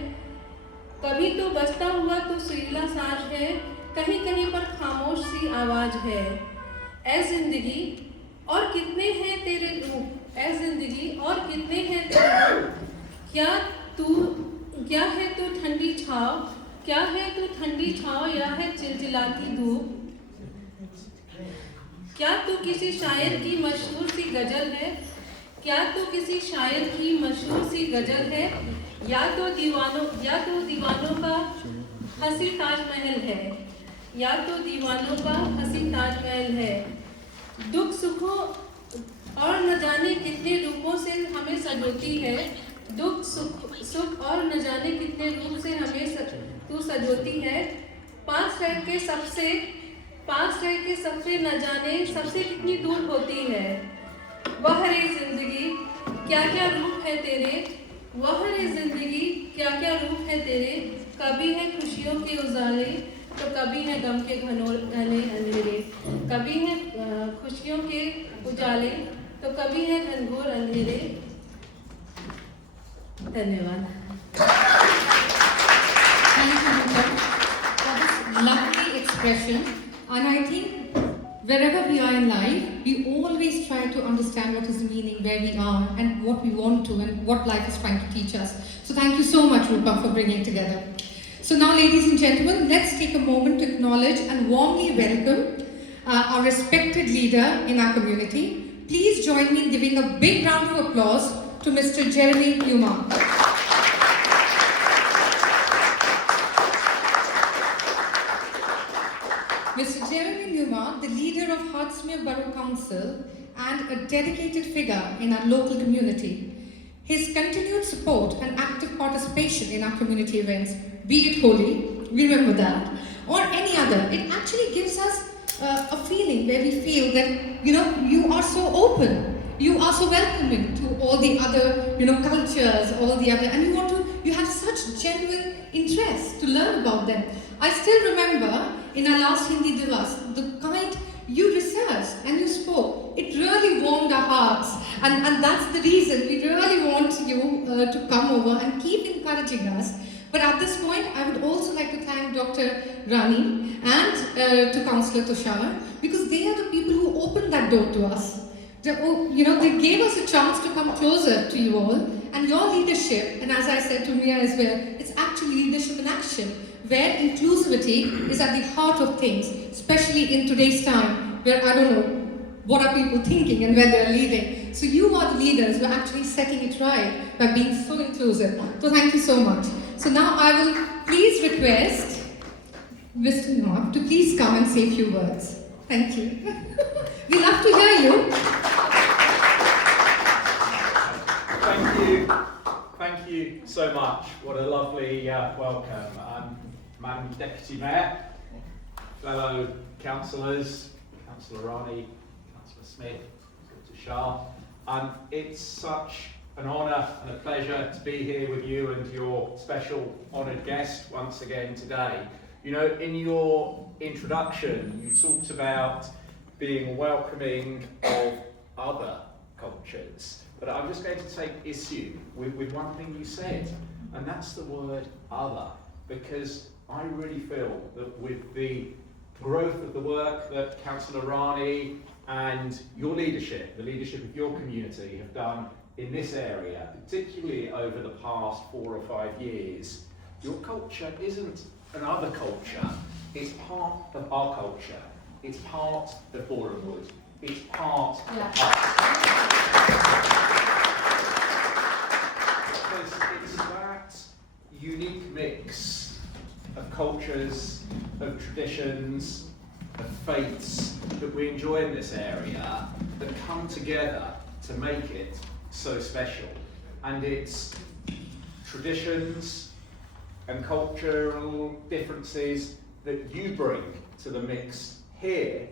कभी तो बजता हुआ तू सुरीला साज है, कहीं कहीं पर खामोश सी आवाज है। ऐ जिंदगी और कितने हैं तेरे रूप, ऐ जिंदगी और कितने हैं तेरे रूप। क्या है तू ठंडी छाव, क्या है तू ठंडी छाव या है चिलचिलाती धूप। क्या तू किसी शायर की मशहूर सी गजल है, क्या तू किसी शायर की मशहूर सी गजल है, या तो दीवानों का हंसी ताजमहल है, या तो दीवानों का हंसी ताजमहल है। दुख सुखों और न जाने कितने रूपों से हमें सजोती है, दुख सुख और न जाने कितने रूप से हमें तू सजोती है। पास रह के सबसे न जाने सबसे कितनी दूर होती है। वह रे जिंदगी क्या क्या रूप है तेरे, वह रे जिंदगी क्या क्या रूप है तेरे। कभी है खुशियों के उजाले तो कभी है गम के घने अंधेरे, कभी है खुशियों के उजाले तो कभी है घनघोर अंधेरे। धन्यवाद। Thank you, Rupa, for this lovely expression. And I think wherever we are in life, we always try to understand what is the meaning, where we are, and what we want to, and what life is trying to teach us. So thank you so much, Rupa, for bringing it together. So now, ladies and gentlemen, let's take a moment to acknowledge and warmly welcome our respected leader in our community. Please join me in giving a big round of applause to Mr. Jeremy Newmark. Mr. Jeremy Newmark, the leader of Hertsmere Borough Council and a dedicated figure in our local community. His continued support and active participation in our community events, be it Holi, remember that, or any other, it actually gives us a feeling where we feel that, you are so open, you are so welcoming to all the other, cultures, all the other, and you have such genuine interest to learn about them. I still remember in our last Hindi Divas, the kind you researched and you spoke, it really warmed our hearts, and that's the reason we really want you to come over and keep encouraging us. But at this point, I would also like to thank Dr. Rani and to Councillor Tushar, because they are the people who opened that door to us. They gave us a chance to come closer to you all, and your leadership, and as I said to Mia as well, it's actually leadership in action, where inclusivity is at the heart of things, especially in today's time, where I don't know what are people thinking and where they're leading. So you are the leaders who are actually setting it right by being so inclusive. So thank you so much. So now I will please request Mr. Newmark to please come and say a few words. Thank you. We love to hear you. Thank you so much. What a lovely welcome. Madam Deputy Mayor, fellow councillors, Councillor Rani, Councillor Smith, Councillor Shah. It's such an honour and a pleasure to be here with you and your special honoured guest once again today. In your introduction, you talked about being welcoming of other cultures. But I'm just going to take issue with one thing you said, and that's the word other, because I really feel that with the growth of the work that Councillor Rani and your leadership, the leadership of your community have done in this area, particularly over the past 4 or 5 years, your culture isn't another culture, it's part of our culture, it's part of Borehamwood, it's part of us. Because it's that unique mix of cultures, of traditions, of faiths that we enjoy in this area that come together to make it so special. And it's traditions and cultural differences that you bring to the mix here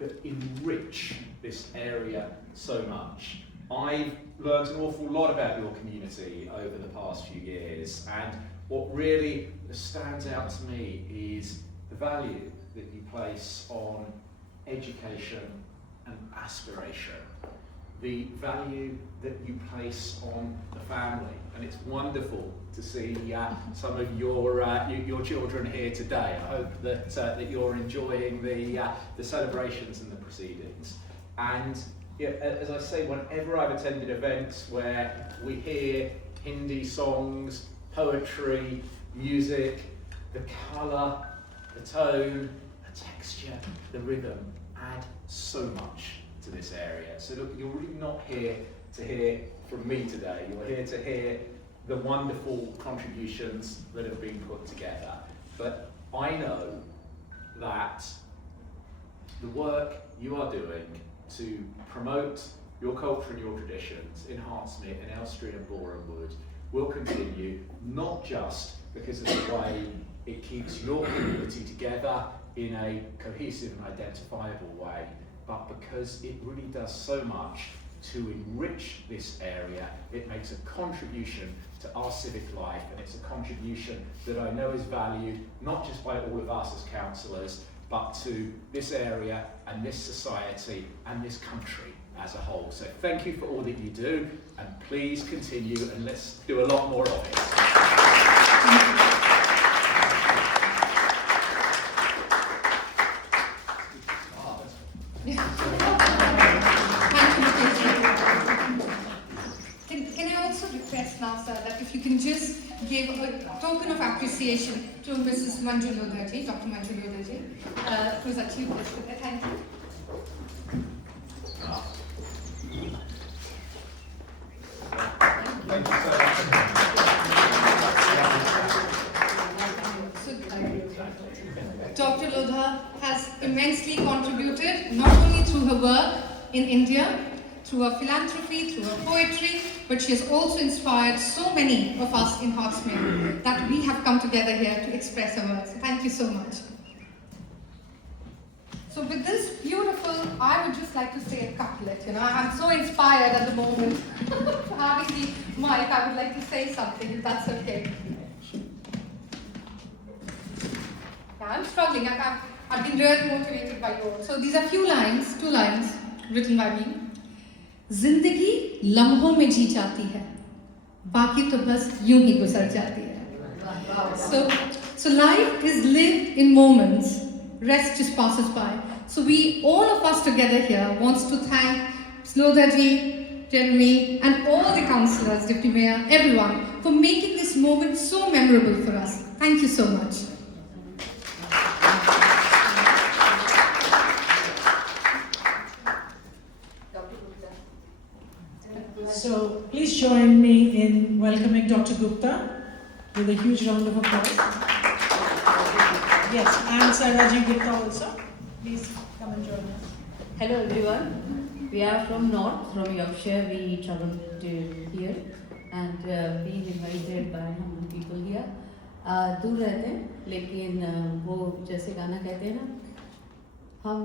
that enrich this area so much. I've learned an awful lot about your community over the past few years, and what really stands out to me is the value that you place on education and aspiration, the value that you place on the family, and it's wonderful to see some of your children here today. I hope that you're enjoying the celebrations and the proceedings. And yeah, as I say, whenever I've attended events where we hear Hindi songs, poetry, music, the colour, the tone, the texture, the rhythm add so much to this area. So look, you're really not here to hear from me today. You're here to hear the wonderful contributions that have been put together. But I know that the work you are doing to promote your culture and your traditions in Hartsmere, in Elstree and Borehamwood will continue, not just because of the way it keeps your community together in a cohesive and identifiable way, but because it really does so much to enrich this area. It makes a contribution to our civic life, and it's a contribution that I know is valued not just by all of us as councillors, but to this area and this society and this country as a whole. So thank you for all that you do, and please continue, and let's do a lot more of it. Can I also request now, sir, that if you can just give a token of appreciation to Mrs. Manju Lodhaji, Dr. Manju Lodhaji, who's achieved this today. Thank you. Thank you so much. Dr. Lodha has immensely contributed, not only through her work in India, through her philanthropy, through her poetry, but she has also inspired so many of us in Hartsmere that we have come together here to express our work. So thank you so much. So with this beautiful, I would just like to say a couplet. I'm so inspired at the moment. Having the mic, I would like to say something, if that's okay. I'm struggling. I've been really motivated by you all. So these are two lines written by me. जिंदगी लम्हों में जी जाती है, बाकी तो बस यूं ही गुजर जाती है. So life is lived in moments, rest just passes by. So we, all of us together here, wants to thank Lodhaji, Jeremy, and all the councillors, Deputy Mayor, everyone, for making this moment so memorable for us. Thank you so much. So please join me in welcoming Dr. Gupta with a huge round of applause. Yes, and Sir Rajiv Gupta also. Please come and join us. Hello everyone. We are from North, from Yorkshire. We traveled here and being invited by some people here. दूर रहते हैं, लेकिन वो जैसे गाना कहते हैं ना, हम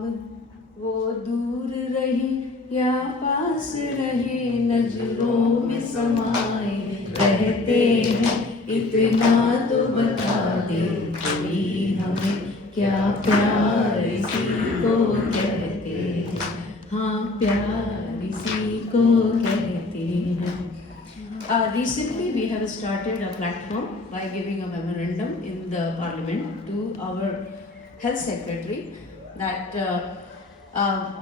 वो दूर रही या पास रहे, नजरों में समाए रहते हैं, इतना तो बता दे कोई हमें, क्या प्यार इसी को कहते हैं, हाँ प्यार इसी को कहते हैं. Recently we have started a platform by giving a memorandum in the parliament to our health secretary that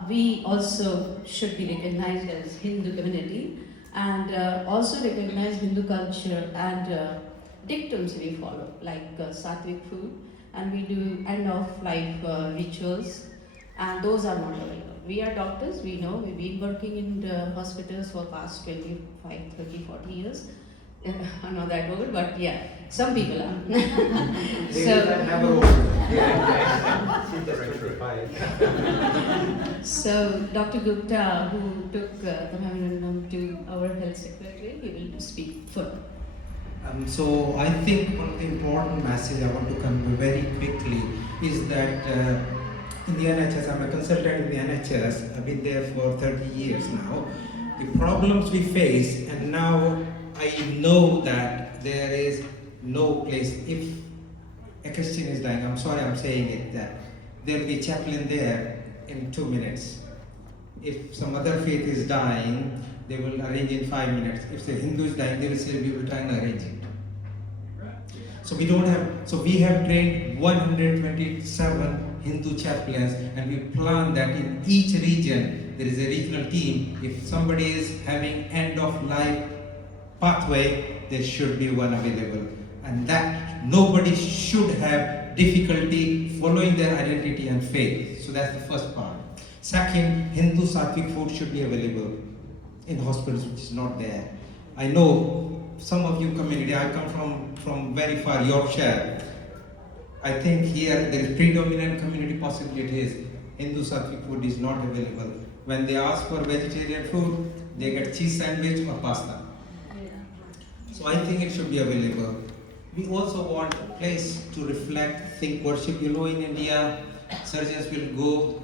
we also should be recognized as Hindu community and also recognize Hindu culture and dictums we follow like sattvic food, and we do end of life rituals, and those are not available. We are doctors, we know, we've been working in the hospitals for past 25, 30, 40 years. I'm not that old, but yeah, some people are. So Dr. Gupta, who took the memorandum to our health secretary, he will speak further. So I think one of the important message I want to convey very quickly is that in the NHS, I'm a consultant in the NHS, I've been there for 30 years now. The problems we face, and now I know that there is no place, if a Christian is dying, I'm sorry I'm saying it, that there'll be a chaplain there in 2 minutes. If some other faith is dying, they will arrange in 5 minutes. If the Hindu is dying, they will say we will try and arrange it. So we have trained 127 Hindu chaplains, and we plan that in each region there is a regional team. If somebody is having end of life pathway, there should be one available, and that nobody should have difficulty following their identity and faith. So that's the first part. Second, Hindu sattvic food should be available in hospitals, which is not there. I know some of you community, I come from very far Yorkshire. I think here there is predominant community possibilities. Hindu sattvic food is not available. When they ask for vegetarian food, they get cheese sandwich or pasta. So I think it should be available. We also want a place to reflect, think, worship. You know, in India, surgeons will go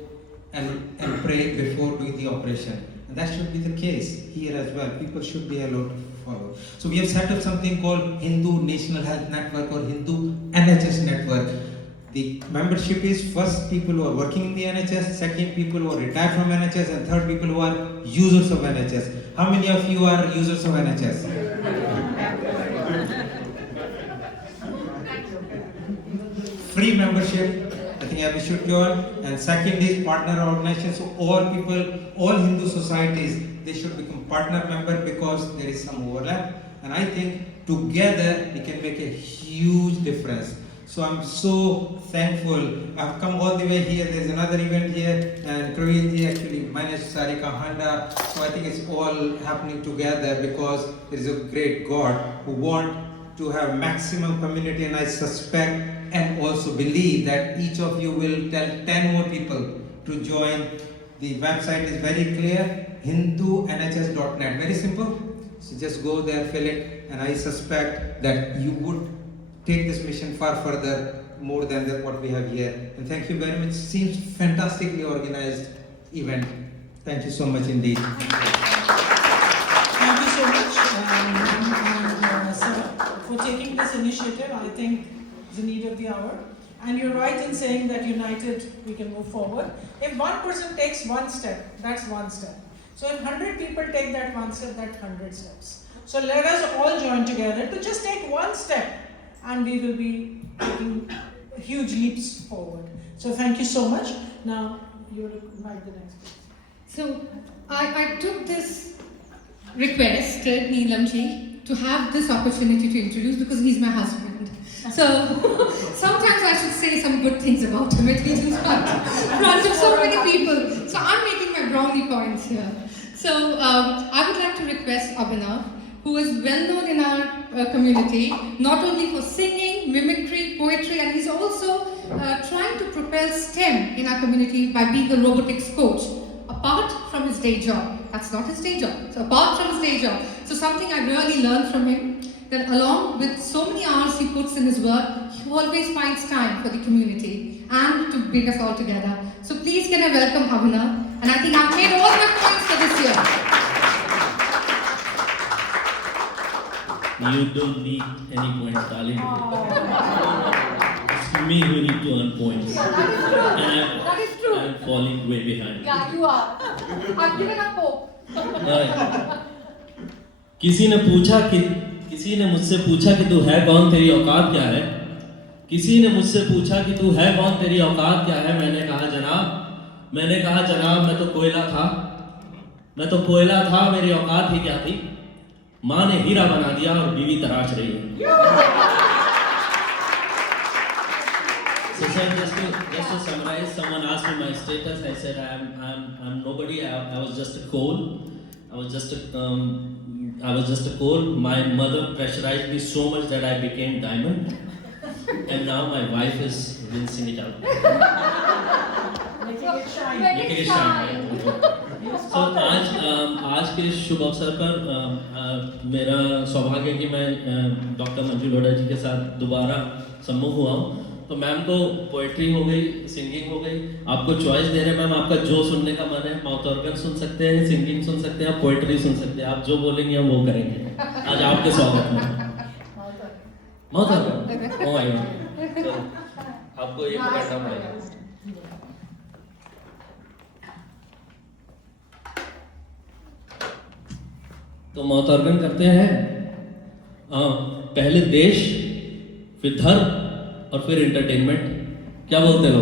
and pray before doing the operation. And that should be the case here as well. People should be allowed to follow. So we have set up something called Hindu National Health Network or Hindu NHS Network. The membership is first people who are working in the NHS, second people who are retired from NHS, and third people who are users of NHS. How many of you are users of NHS? Free membership, I think I will shoot you all. And second is partner organizations. So all people, all Hindu societies, they should become partner member because there is some overlap. And I think together we can make a huge difference. So I'm so thankful. I've come all the way here. There's another event here, and Praveen actually managed Sarika Handa. So I think it's all happening together because there is a great God who wants to have maximum community, and I suspect and also believe that each of you will tell 10 more people to join. The website is very clear, hindunhs.net, very simple. So just go there, fill it, and I suspect that you would take this mission far further, more than what we have here. And thank you very much. Seems fantastically organized event. Thank you so much indeed. Thank you so much, sir, for taking this initiative. I think it's the need of the hour. And you're right in saying that united we can move forward. If one person takes one step, that's one step. So if 100 people take that one step, that's 100 steps. So let us all join together to just take one step, and we will be taking huge leaps forward. So thank you so much. Now you invite the next person. So I took this request, Neelamji, to have this opportunity to introduce because he's my husband. So sometimes I should say some good things about him, at least in front of so many people. So I'm making my brownie points here. So I would like to request Abhinav, who is well known in our community, not only for singing, mimicry, poetry, and he's also trying to propel STEM in our community by being a robotics coach, apart from his day job. That's not his day job. So apart from his day job. So something I really learned from him, that along with so many hours he puts in his work, he always finds time for the community and to bring us all together. So please can I welcome Abhinav? And I think I've made all my points for this year. You don't need any points, darling. It's me who need to earn points. That is true. I'm falling way behind. Yeah, you are. I've given up hope. किसी ने पूछा कि किसी ने मुझसे पूछा कि तू है कौन, तेरी औकात क्या है। किसी ने मुझसे पूछा कि तू है कौन, तेरी औकात क्या है। मैंने कहा जनाब मैं तो कोयला था, मेरी औकात ही क्या थी। माँ ने हीरा बना दिया और बीवी तराश रही है। So sir, just to summarize, someone asked me my status. I said I'm nobody. I was just a coal. I was just a coal. My mother pressurized me so much that I became diamond, and now my wife is rinsing it out. Making it shine. So आज के शुभ अवसर पर मेरा सौभाग्य है कि मैं doctor Manju Lodha जी के साथ दोबारा सम्मुख हुआ हूँ। तो मैम को पोएट्री हो गई, सिंगिंग हो गई, आपको चॉइस दे रहे हैं मैम, आपका जो सुनने का मन है, माउथ ऑर्गन सुन सकते हैं, सिंगिंग सुन सकते हैं, आप पोएट्री सुन सकते हैं, आप जो बोलेंगे हम वो करेंगे। आज आपके स्वागत में mouth organ, oh my God, चलो आपको ये पकड़ना पड़ेगा। तो माउथ ऑर्गन करते हैं। पहले देश, फिर धर्म और फिर एंटरटेनमेंट। क्या बोलते हो?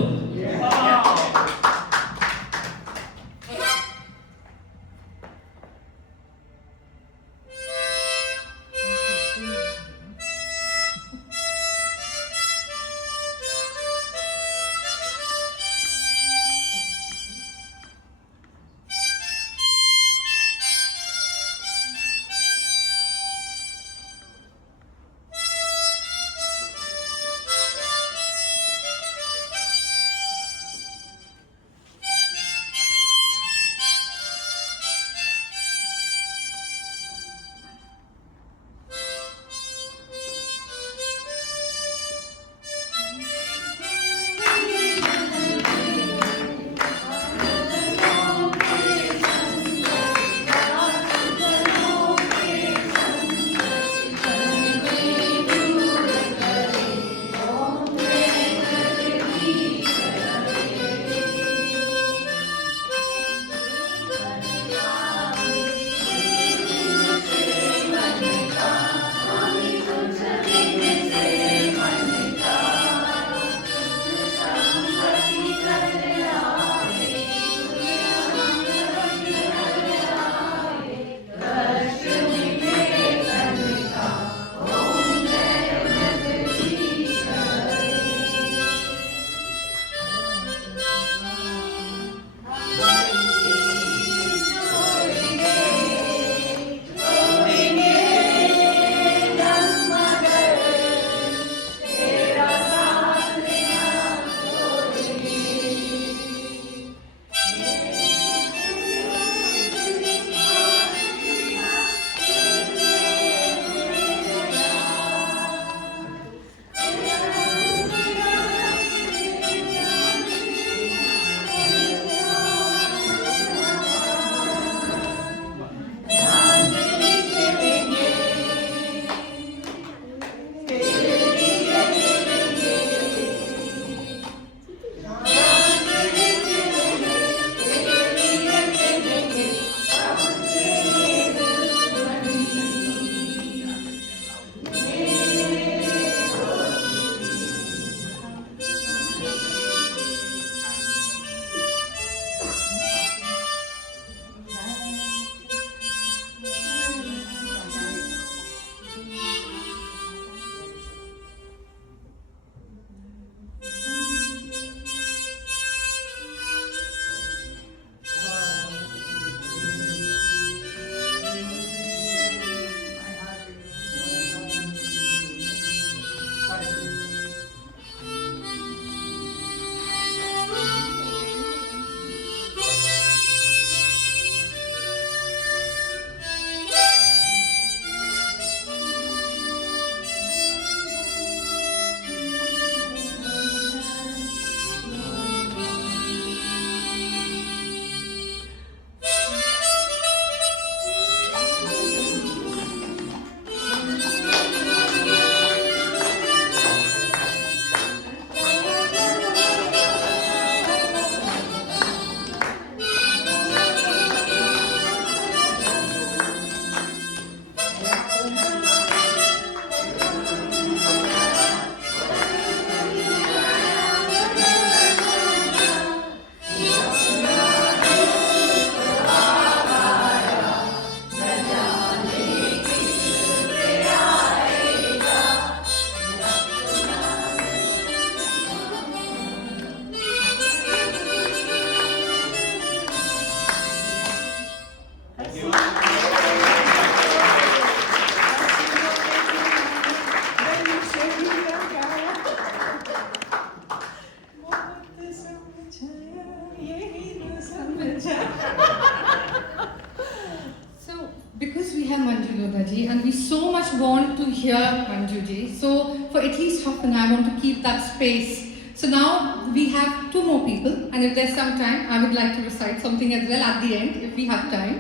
so much want to hear Manjuji. So for at least half an hour, I want to keep that space. So now we have 2 more people, and if there's some time, I would like to recite something as well at the end, if we have time.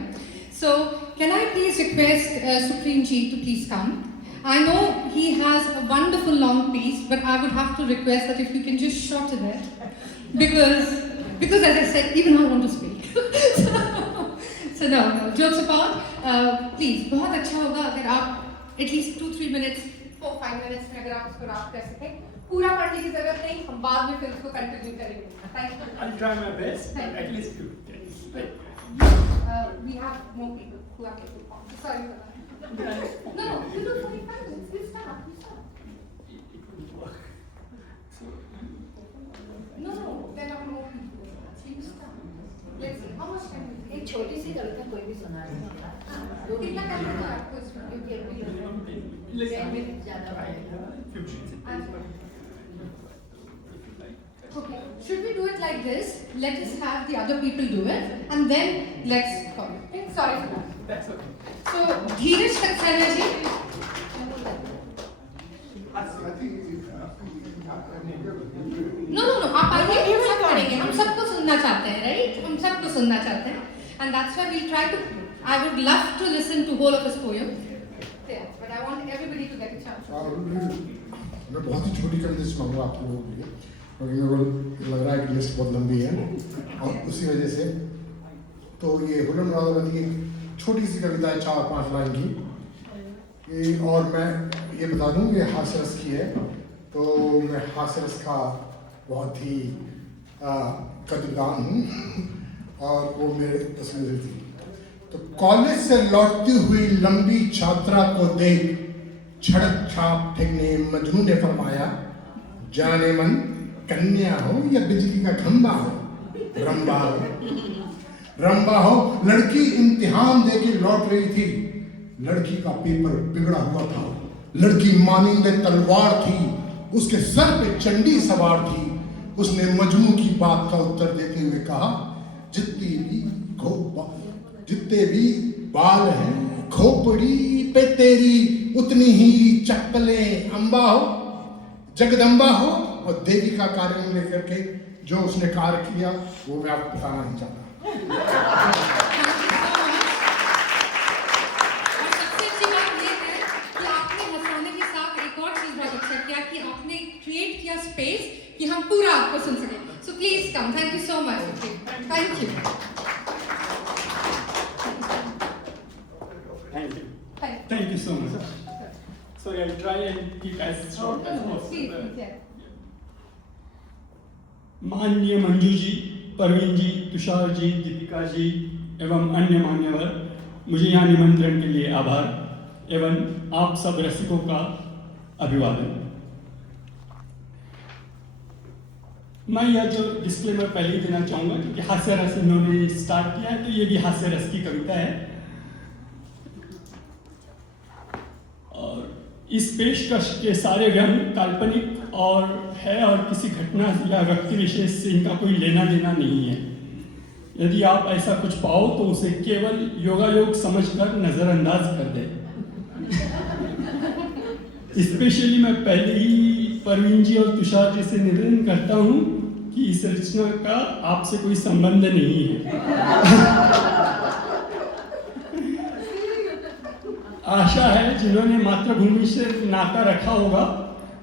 So can I please request Supreme Ji to please come? I know he has a wonderful long piece, but I would have to request that if you can just shorten it, because as I said, even I want to speak. So no, jokes apart, please, बहुत अच्छा होगा अगर आप at least 2-3 minutes, 4-5 minutes में अगर आप उसको wrap कर सकें. पूरा पढ़ने की जरूरत नहीं, हम बाद में फिर उसको कंटिन्यू करेंगे. Thank you. I'll try my best, but at least 2. We have more people who are taking part. Sorry for that. No, you do 45 minutes. You start. No, there are more people. You start. Let's see. How much time? एक छोटी सी कविता कोई भी सुना सकता है. कितना time लगेगा आपको इसमें? क्योंकि अभी 10 मिनट ज़्यादा पड़ेगा. Okay. Should we do it like this? Let us have the other people do it, and then let's call it. Okay? Sorry for that. That's okay. So, Dheeraj Saxena ji. No. आप आइए, हम सब करेंगे. हम सबको सुनना चाहते हैं, right? हम सबको सुनना चाहते हैं, and that's why we'll try to. I would love to listen to whole of his poem. Yeah, but I want everybody to get a chance. मैं बहुत ही छोटी कविता सुनाऊंगा आप लोगों के लिए, क्योंकि मेरे को लग रहा है कि लिस्ट बहुत लंबी है, और उसी वजह से तो ये हुर्रम मुरादाबादी की छोटी सी कविता है 4-5 लाइन की. और मैं ये बता दूं ये हास्य रस की है, तो मैं हास्य रस का बहुत ही कदरदान हूँ, और वो मेरे पसंदीदा थी. तो कॉलेज से लौटती हुई लंबी छात्रा को देख छड़क छाप फेंकने मजनू ने फरमाया, जाने मन कन्या हो या बिजली का खंबा हो, रंबा हो. लड़की इम्तिहान देके लौट रही थी, लड़की का पेपर बिगड़ा हुआ था. लड़की मानिंदे तलवार थी, उसके सर पे चंडी सवार थी. उसने मजनू की बात का उत्तर देते हुए कहा, जितने भी बाल हैं खोपड़ी पे तेरी, उतनी ही चप्पलें अम्बा हो, जगदम्बा हो. और देवी का कार्य लेकर के जो उसने कार्य किया वो मैं आपको बताना नहीं चाहता. सबसे अच्छी बात ये है कि आपने हंसाने के साथ एक और चीज बहुत अच्छा किया कि आपने क्रिएट किया स्पेस कि हम पूरा आपको सुन सकें. So please come. Thank you so much. Thank you. Thank you so much. Sorry, I'll try and keep as short as possible. माननीय मंजू जी, परवीन जी, तुषार जी, दीपिका जी एवं अन्य मान्यवर, मुझे यहाँ निमंत्रण के लिए आभार एवं आप सब रसिकों का अभिवादन. मैं यह जो डिस्क्लेमर पहले ही देना चाहूँगा, क्योंकि हास्य रस इन्होंने स्टार्ट किया है, तो ये भी हास्य रस की कविता है. और इस पेशकश के सारे व्यंग काल्पनिक और है, और किसी घटना या व्यक्ति विशेष से इनका कोई लेना देना नहीं है. यदि आप ऐसा कुछ पाओ तो उसे केवल योगायोग समझकर नजरअंदाज कर दें. स्पेशली मैं पहले ही परवीन जी और तुषार जी से निवेदन करता हूँ कि इस रचना का आपसे कोई संबंध नहीं है. आशा है जिन्होंने मातृभूमि से नाता रखा होगा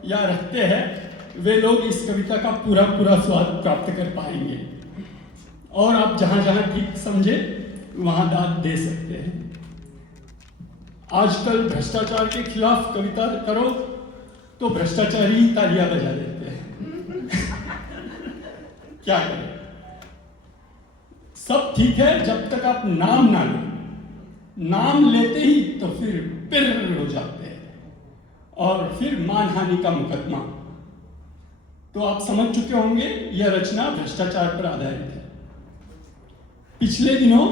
या रखते हैं, वे लोग इस कविता का पूरा स्वाद प्राप्त कर पाएंगे, और आप जहां जहां ठीक समझे वहां दाद दे सकते हैं. आजकल भ्रष्टाचार के खिलाफ कविता करो तो भ्रष्टाचारी ही तालियां बजा देते हैं. क्या करें, सब ठीक है जब तक आप नाम ना लो. नाम लेते ही तो फिर पिर हो जाते हैं, और फिर मानहानि का मुकदमा. तो आप समझ चुके होंगे यह रचना भ्रष्टाचार पर आधारित है. पिछले दिनों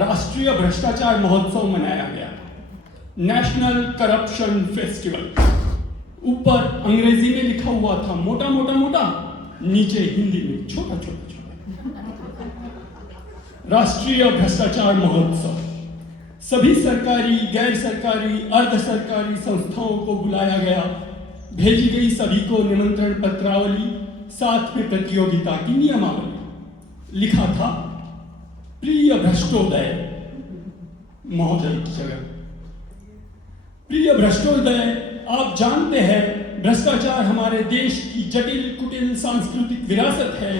राष्ट्रीय भ्रष्टाचार महोत्सव मनाया गया, नेशनल करप्शन फेस्टिवल. ऊपर अंग्रेजी में लिखा हुआ था मोटा, नीचे हिंदी में छोटा. राष्ट्रीय भ्रष्टाचार महोत्सव. सभी सरकारी, गैर सरकारी, अर्ध सरकारी संस्थाओं को बुलाया गया। भेजी गई सभी को निमंत्रण पत्रावली, साथ में प्रतियोगिता की नियमावली। लिखा था, प्रिय भ्रष्टोदय महोदय की जगह। प्रिय भ्रष्टोदय, आप जानते हैं भ्रष्टाचार हमारे देश की जटिल कुटिल सांस्कृतिक विरासत है,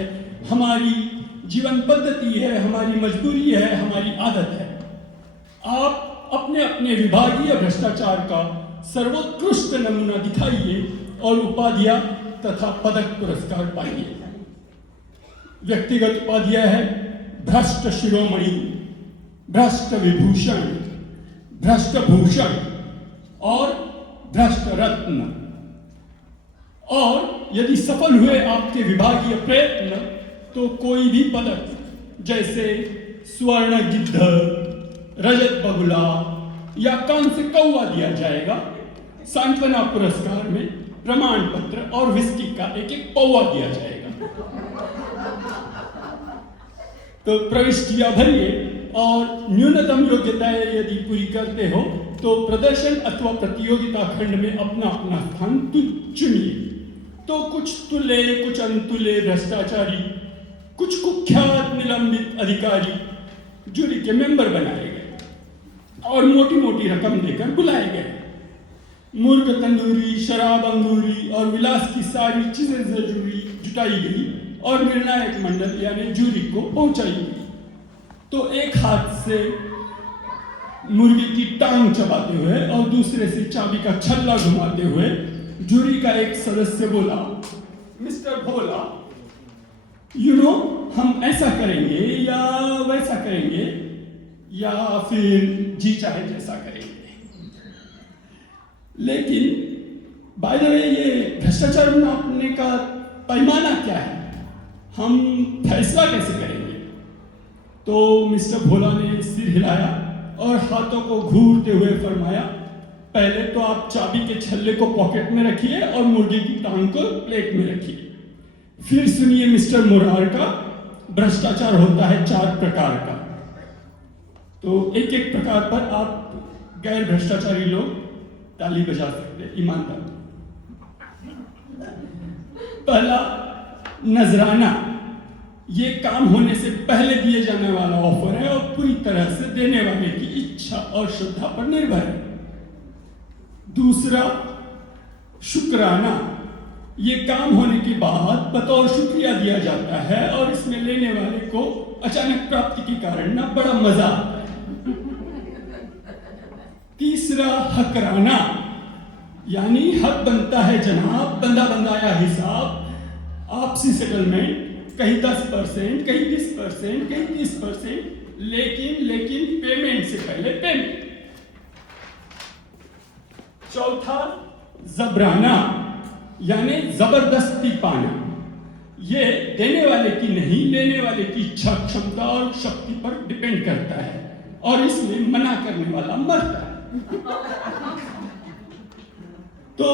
हमारी जीवन पद्धति है, हमारी मजबूरी है, हमारी आदत है। आप अपने अपने विभागीय भ्रष्टाचार का सर्वोत्कृष्ट नमूना दिखाइए और उपाधियां तथा पदक पुरस्कार पाइए। व्यक्तिगत उपाधियां है भ्रष्ट शिरोमणि, भ्रष्ट विभूषण, भ्रष्ट भूषण और भ्रष्ट रत्न। और यदि सफल हुए आपके विभागीय प्रयत्न तो कोई भी पदक, जैसे स्वर्ण गिद्ध, रजत बगुला या कांस्य कौवा दिया जाएगा। सांत्वना पुरस्कार में प्रमाण पत्र और विस्की का एक एक पौवा दिया जाएगा। तो प्रविष्टियां भरिए और न्यूनतम योग्यताएं यदि पूरी करते हो तो प्रदर्शन अथवा प्रतियोगिता खंड में अपना अपना स्थान चुनिए। तो कुछ तुले, कुछ अनतुले भ्रष्टाचारी, कुछ कुख्यात निलंबित अधिकारी जूरी के मेंबर बनाए गए और मोटी मोटी रकम देकर बुलाए गए। मुर्ग तंदूरी, शराब अंगूरी और विलास की सारी चीजें जरूरी जुटाई गई और निर्णायक मंडल यानी जूरी को पहुंचाई गई। तो एक हाथ से मुर्गी की टांग चबाते हुए और दूसरे से चाबी का छल्ला घुमाते हुए जूरी का एक सदस्य बोला, मिस्टर भोला, हम ऐसा करेंगे या वैसा करेंगे या फिर जी चाहे जैसा करेंगे। लेकिन बाय द वे, ये भ्रष्टाचार नापने का पैमाना क्या है? हम फैसला कैसे करेंगे? तो मिस्टर भोला ने सिर हिलाया और हाथों को घूरते हुए फरमाया, पहले तो आप चाबी के छल्ले को पॉकेट में रखिए और मुर्गी की टांग को प्लेट में रखिए। फिर सुनिए मिस्टर मुरार का, भ्रष्टाचार होता है 4 प्रकार का। तो एक एक प्रकार पर आप गैर भ्रष्टाचारी लोग ताली बजा सकते हैं, ईमानदार। पहला, नजराना। ये काम होने से पहले दिए जाने वाला ऑफर है और पूरी तरह से देने वाले की इच्छा और श्रद्धा पर निर्भर है। दूसरा, शुक्राना। ये काम होने के बाद बतौर शुक्रिया दिया जाता है और इसमें लेने वाले को अचानक प्राप्ति के कारण ना बड़ा मजा आता है। तीसरा, हकराना। यानी हक बनता है जनाब, बंदा बंदाया हिसाब, आपसी सेटलमेंट, कहीं 10%, कहीं 20%, कहीं 30%, लेकिन पेमेंट से पहले पेमेंट। चौथा, जबराना, यानी जबरदस्ती पाना। ये देने वाले की नहीं, लेने वाले की इच्छा, क्षमता और शक्ति पर डिपेंड करता है और इसमें मना करने वाला मरता है। तो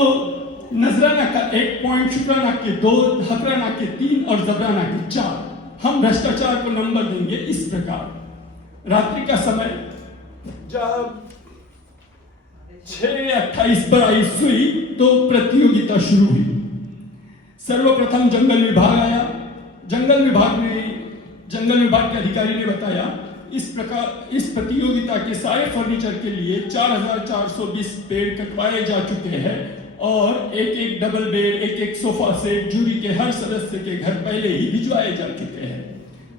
नजराना का 1 पॉइंट, शुक्राना के 2, हकराना के 3 और जबराना के 4। हम भ्रष्टाचार को नंबर देंगे इस प्रकार। रात्रि का समय जब 6:28 पर आई सुई तो प्रतियोगिता शुरू हुई। सर्वप्रथम जंगल विभाग आया। जंगल विभाग के अधिकारी ने बताया, इस प्रतियोगिता के सारे फर्नीचर के लिए 4420 पेड़ कटवाए जा चुके हैं और एक डबल बेड, एक सोफा सेट जूरी के हर सदस्य के घर पहले ही भिजवाए जा चुके हैं।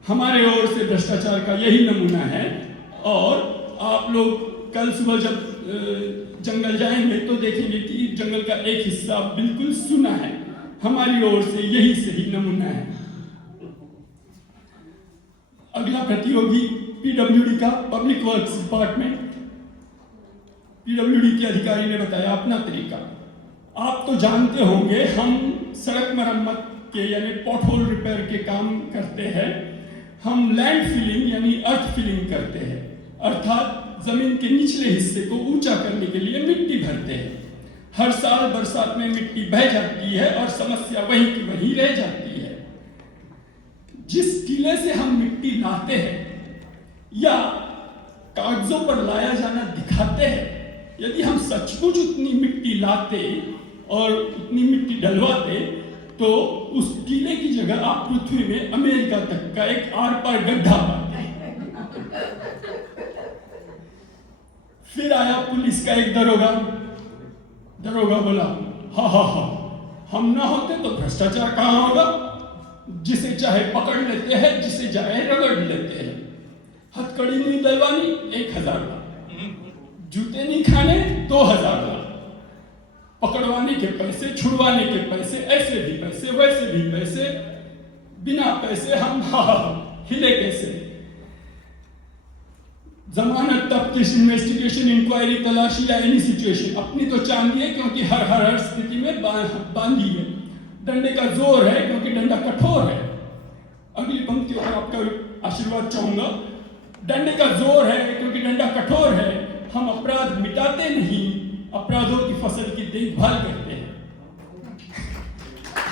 हमारे ओर से भ्रष्टाचार का यही नमूना है और आप लोग कल सुबह जब जंगल जाएंगे तो देखेंगे कि जंगल का एक हिस्सा बिल्कुल सूना है। हमारी ओर से यही सही नमूना है। अगला प्रतियोगी पीडब्ल्यूडी का पब्लिक वर्क्स डिपार्टमेंट। पीडब्ल्यूडी के अधिकारी ने बताया अपना तरीका। आप तो जानते होंगे हम सड़क मरम्मत के यानी पॉटहोल रिपेयर के काम करते हैं। हम लैंड फिलिंग यानी अर्थ फिलिंग करते हैं, अर्थात जमीन के निचले हिस्से को ऊंचा करने के लिए मिट्टी भरते हैं। हर साल बरसात में मिट्टी बह जाती है और समस्या वहीं की वहीं रह जाती है। जिस टीले से हम मिट्टी लाते हैं या कागजों पर लाया जाना दिखाते हैं। यदि हम सचमुच उतनी मिट्टी लाते और उतनी मिट्टी डलवाते तो उस टीले की जगह आप पृथ्वी में अमेरिका तक का एक आर पार गड्ढा पाते। फिर आया पुलिस का एक दरोगा बोला, हा, हम ना होते तो भ्रष्टाचार कहाँ होगा? जिसे चाहे पकड़ लेते हैं, जिसे चाहे रगड़ लेते हैं। हथकड़ी नहीं डलवानी 1000 लाख, जूते नहीं खाने 2000 लाख, पकड़वाने के पैसे, छुड़वाने के पैसे, ऐसे भी पैसे, वैसे भी पैसे, बिना पैसे हम हिले कैसे? जमानत, तफ्तीश, इन्वेस्टिगेशन, इंक्वायरी, तलाशी या एनी सिचुएशन अपनी तो चांदी है क्योंकि हर स्थिति में बांधी है। डंडे का जोर है क्योंकि डंडा कठोर है। अगली पंक्तियों पर आपका आशीर्वाद चाहूंगा। डंडे का जोर है क्योंकि डंडा कठोर है। हम अपराध मिटाते नहीं, अपराधों की फसल की देखभाल करते हैं।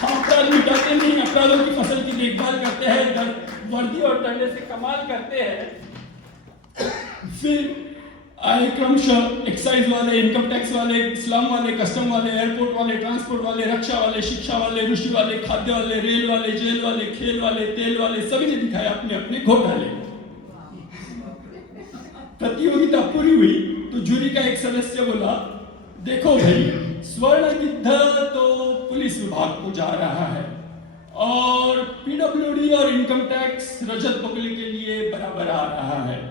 हम अपराध मिटाते नहीं, अपराधों की फसल की देखभाल करते हैं। वर्दी और डंडे से कमाल करते हैं। फिर आए क्रमशः एक्साइज वाले, इनकम टैक्स वाले, इस्लाम वाले, कस्टम वाले, एयरपोर्ट वाले, ट्रांसपोर्ट वाले, रक्षा वाले, शिक्षा वाले, ऋषि वाले, खाद्य वाले, रेल वाले, जेल वाले, खेल वाले, तेल वाले, सभी ने दिखाया अपने अपने घोटाले। प्रतियोगिता पूरी हुई तो जूरी का एक सदस्य बोला, देखो भाई, स्वर्ण गिद्ध तो पुलिस विभाग को जा रहा है और पीडब्ल्यूडी और इनकम टैक्स रजत बकुले के लिए बराबर आ रहा है।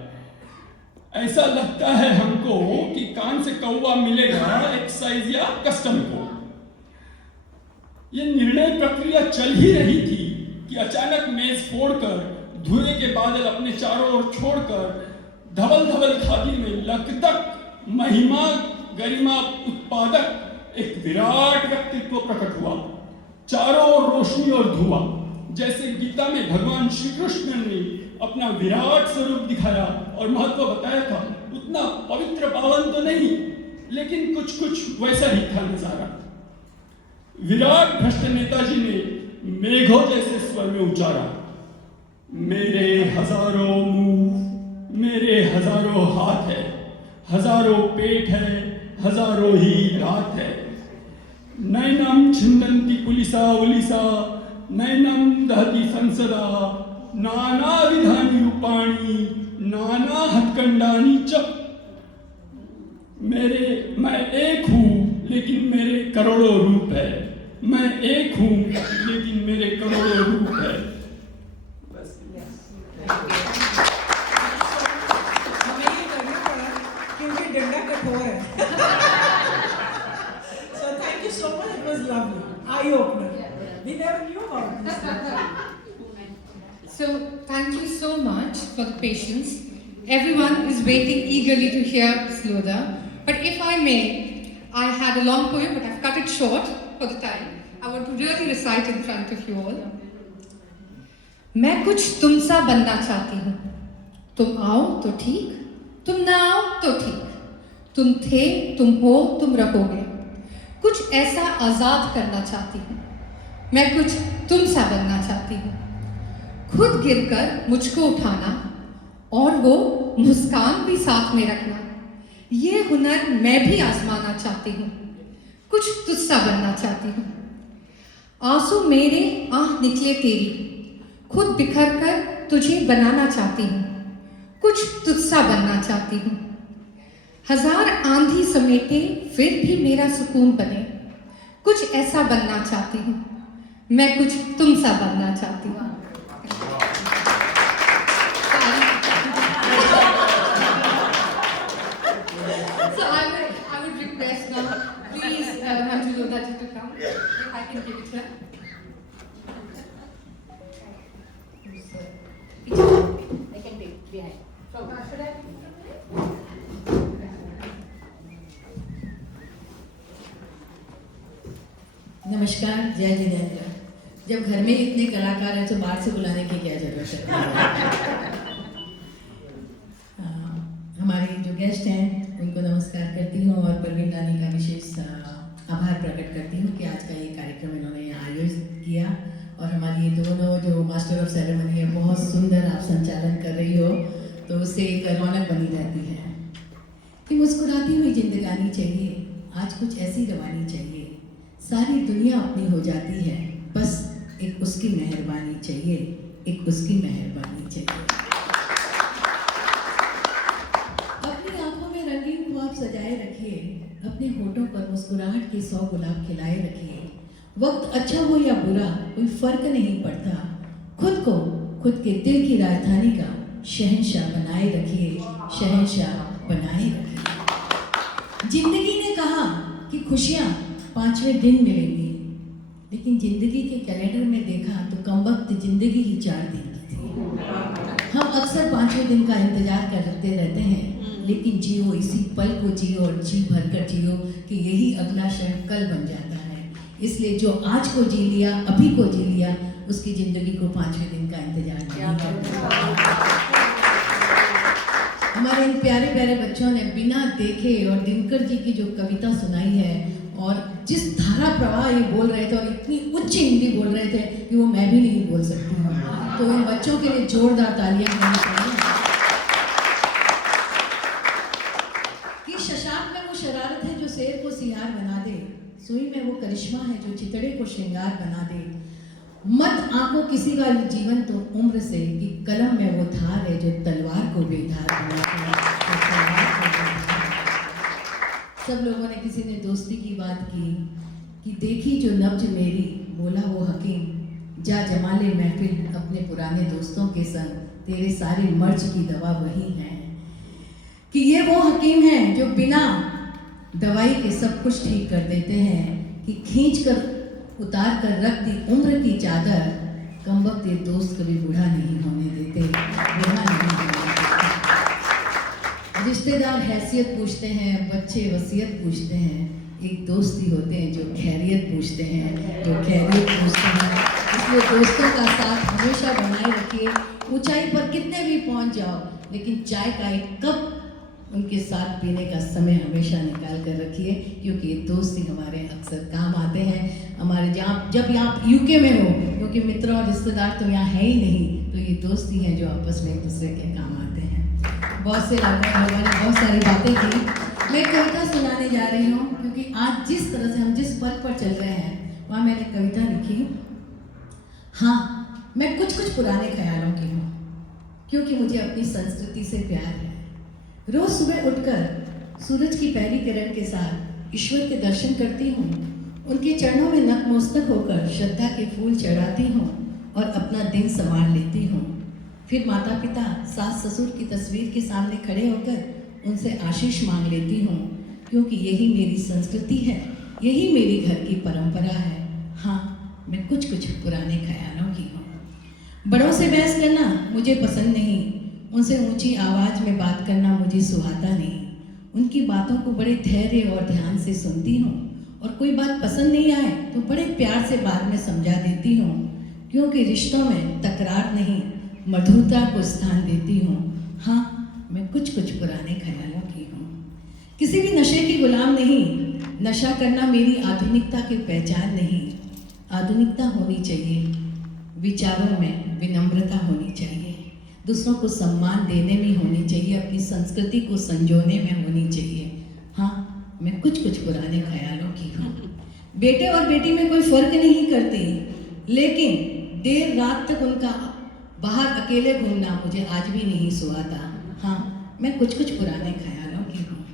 ऐसा लगता है हमको कि कान से कौवा मिलेगा एक्साइज या कस्टम को। यह निर्णय प्रक्रिया चल ही रही थी कि अचानक मेज फोड़कर, धुएं के बादल अपने चारों ओर छोड़कर, धवल धवल खादी में लकदक महिमा गरिमा उत्पादक एक विराट व्यक्तित्व प्रकट हुआ। चारों ओर रोशनी और धुआं, जैसे गीता में भगवान श्री कृष्ण ने अपना विराट स्वरूप दिखाया और महत्व बताया था। उतना पवित्र पावन तो नहीं, लेकिन कुछ कुछ वैसा ही था नजारा। विराट भ्रष्ट नेताजी ने मेघों जैसे स्वर में उच्चारा, मेरे हजारों मुंह, मेरे हजारों हाथ है, हजारों पेट है, हजारों ही रात है। नैनम छिन्दन्ति पुलिसा उलिसा, नैनम दहति संसदा, नाना विधानि रूपाणि, नाना हथकंडानि च। मैं एक हूँ लेकिन मेरे करोड़ों रूप है। मैं एक हूँ लेकिन मेरे करोड़ों रूप है। हमें ये करना पड़ा क्योंकि डंडा कठोर है। So thank you so much. It was lovely. Eye opener. We never knew about this. So, thank you so much for the patience. Everyone is waiting eagerly to hear Sloda. But if I may, I had a long poem, but I've cut it short for the time. I want to really recite in front of you all. मैं कुछ तुम सा बनना चाहती हूँ। तुम आओ तो ठीक, तुम ना आओ तो ठीक। तुम थे, तुम हो, तुम रहोगे। कुछ ऐसा आजाद करना चाहती हूँ। मैं कुछ तुम सा बनना चाहती हूँ। खुद गिरकर मुझको उठाना और वो मुस्कान भी साथ में रखना, ये हुनर मैं भी आजमाना चाहती हूँ। कुछ तुझसा बनना चाहती हूँ। आंसू मेरे आंख निकले तेरी, खुद बिखर कर तुझे बनाना चाहती हूँ। कुछ तुझसा बनना चाहती हूँ। हजार आंधी समेटे फिर भी मेरा सुकून बने, कुछ ऐसा बनना चाहती हूँ। मैं कुछ तुमसा बनना चाहती हूँ। So I would request now, please, Manju Lodha to come, if I can give it to her. They can be behind. Should I? नमस्कार, जय जिनेंद्र। जब घर में इतने कलाकार हैं तो बाहर से बुलाने की क्या जरूरत है। हमारे जो गेस्ट हैं उनको नमस्कार करती हूँ और परवीन नानी का विशेष आभार प्रकट करती हूँ कि आज का ये कार्यक्रम इन्होंने यहाँ आयोजित किया। और हमारी ये दोनों जो मास्टर ऑफ सेरेमनी है, बहुत सुंदर आप संचालन कर रही हो। तो उससे एक रौनक बनी रहती है कि मुस्कुराती हुई जिंदगानी चाहिए, आज कुछ ऐसी रवानी चाहिए, सारी दुनिया अपनी हो जाती है, बस एक उसकी मेहरबानी चाहिए, एक उसकी मेहरबानी चाहिए। अपनी आंखों में रंगीन ख्वाब सजाए रखिए, अपने होठों पर मुस्कुराहट के 100 गुलाब खिलाए रखिए। वक्त अच्छा हो या बुरा कोई फर्क नहीं पड़ता, खुद को खुद के दिल की राजधानी का शहंशाह बनाए रखिए, शहंशाह बनाए रखिए। जिंदगी ने कहा कि खुशियाँ 5वें दिन मिलेंगी, लेकिन जिंदगी के कैलेंडर में देखा तो कमबख्त जिंदगी ही 4 दिन की थी। हम अक्सर 5वें दिन का इंतजार करते रहते हैं, लेकिन जियो इसी पल को जियो और जी भर कर जियो कि यही अगला क्षण कल बन जाता है। इसलिए जो आज को जी लिया, अभी को जी लिया, उसकी जिंदगी को 5वें दिन का इंतजार नहीं करना। हमारे इन प्यारे प्यारे बच्चों ने बिना देखे और दिनकर जी की जो कविता सुनाई है और जिस धारा प्रवाह ये बोल रहे थे और इतनी उच्च हिंदी बोल रहे थे कि वो मैं भी नहीं बोल सकती हूँ, तो इन बच्चों के लिए जोरदार तालियां होनी चाहिए। कि शशांक में वो शरारत है जो शेर को सियार बना दे, सुई में वो करिश्मा है जो चितड़े को श्रृंगार बना दे। मत आंको किसी का जीवन तो उम्र से कि कलम में वो धार है जो तलवार को बेधार बना दे। सब लोगों ने किसी ने दोस्ती की बात की कि देखी जो नब्ज मेरी, बोला वो हकीम जा जमा ले महफिल अपने पुराने दोस्तों के संग, तेरे सारे मर्ज की दवा वही है। कि ये वो हकीम हैं जो बिना दवाई के सब कुछ ठीक कर देते हैं, कि खींच कर उतार कर रख दी उम्र की चादर, कमबख्त ये दोस्त कभी बूढ़ा नहीं होने देते, बूढ़ा नहीं होने देते। रिश्तेदार हैसियत पूछते हैं, बच्चे वसीयत पूछते हैं, एक दोस्त ही होते हैं जो खैरियत पूछते हैं, जो खैरियत पूछते हैं। इसलिए दोस्तों का साथ हमेशा बनाए रखिए, ऊंचाई पर कितने भी पहुंच जाओ, लेकिन चाय का एक कप उनके साथ पीने का समय हमेशा निकाल कर रखिए, क्योंकि ये दोस्त ही हमारे अक्सर काम आते हैं। हमारे जब आप यूके में हो, क्योंकि मित्र और रिश्तेदार तो यहाँ है ही नहीं, तो ये दोस्त ही हैं जो आपस में एक दूसरे के काम आते हैं। बहुत से लोगों ने बहुत सारी बातें की। मैं कविता सुनाने जा रही हूँ, क्योंकि आज जिस तरह से हम जिस पथ पर चल रहे हैं, वहाँ मैंने कविता लिखी। हाँ, मैं कुछ पुराने ख्यालों की हूँ, क्योंकि मुझे अपनी संस्कृति से प्यार है। रोज सुबह उठकर सूरज की पहली किरण के साथ ईश्वर के दर्शन करती हूँ, उनके चरणों में नतमस्तक होकर श्रद्धा के फूल चढ़ाती हूँ और अपना दिन संवार लेती हूँ। फिर माता पिता, सास ससुर की तस्वीर के सामने खड़े होकर उनसे आशीष मांग लेती हूँ, क्योंकि यही मेरी संस्कृति है, यही मेरी घर की परंपरा है। हाँ, मैं कुछ पुराने ख्यालों की हूँ। बड़ों से बहस करना मुझे पसंद नहीं, उनसे ऊंची आवाज़ में बात करना मुझे सुहाता नहीं। उनकी बातों को बड़े धैर्य और ध्यान से सुनती हूँ, और कोई बात पसंद नहीं आए तो बड़े प्यार से बाद में समझा देती हूँ, क्योंकि रिश्तों में तकरार नहीं, मधुरता को स्थान देती हूँ। हाँ, मैं कुछ पुराने ख्यालों की हूँ। किसी भी नशे की गुलाम नहीं, नशा करना मेरी आधुनिकता की पहचान नहीं। आधुनिकता होनी चाहिए, विचारों में विनम्रता होनी चाहिए, दूसरों को सम्मान देने में होनी चाहिए, अपनी संस्कृति को संजोने में होनी चाहिए। हाँ, मैं कुछ पुराने ख्यालों की हूँ। बेटे और बेटी में कोई फर्क नहीं करती, लेकिन देर रात तक उनका बाहर अकेले घूमना मुझे आज भी नहीं सुहाता। हाँ, मैं कुछ पुराने ख्यालों की हूँ।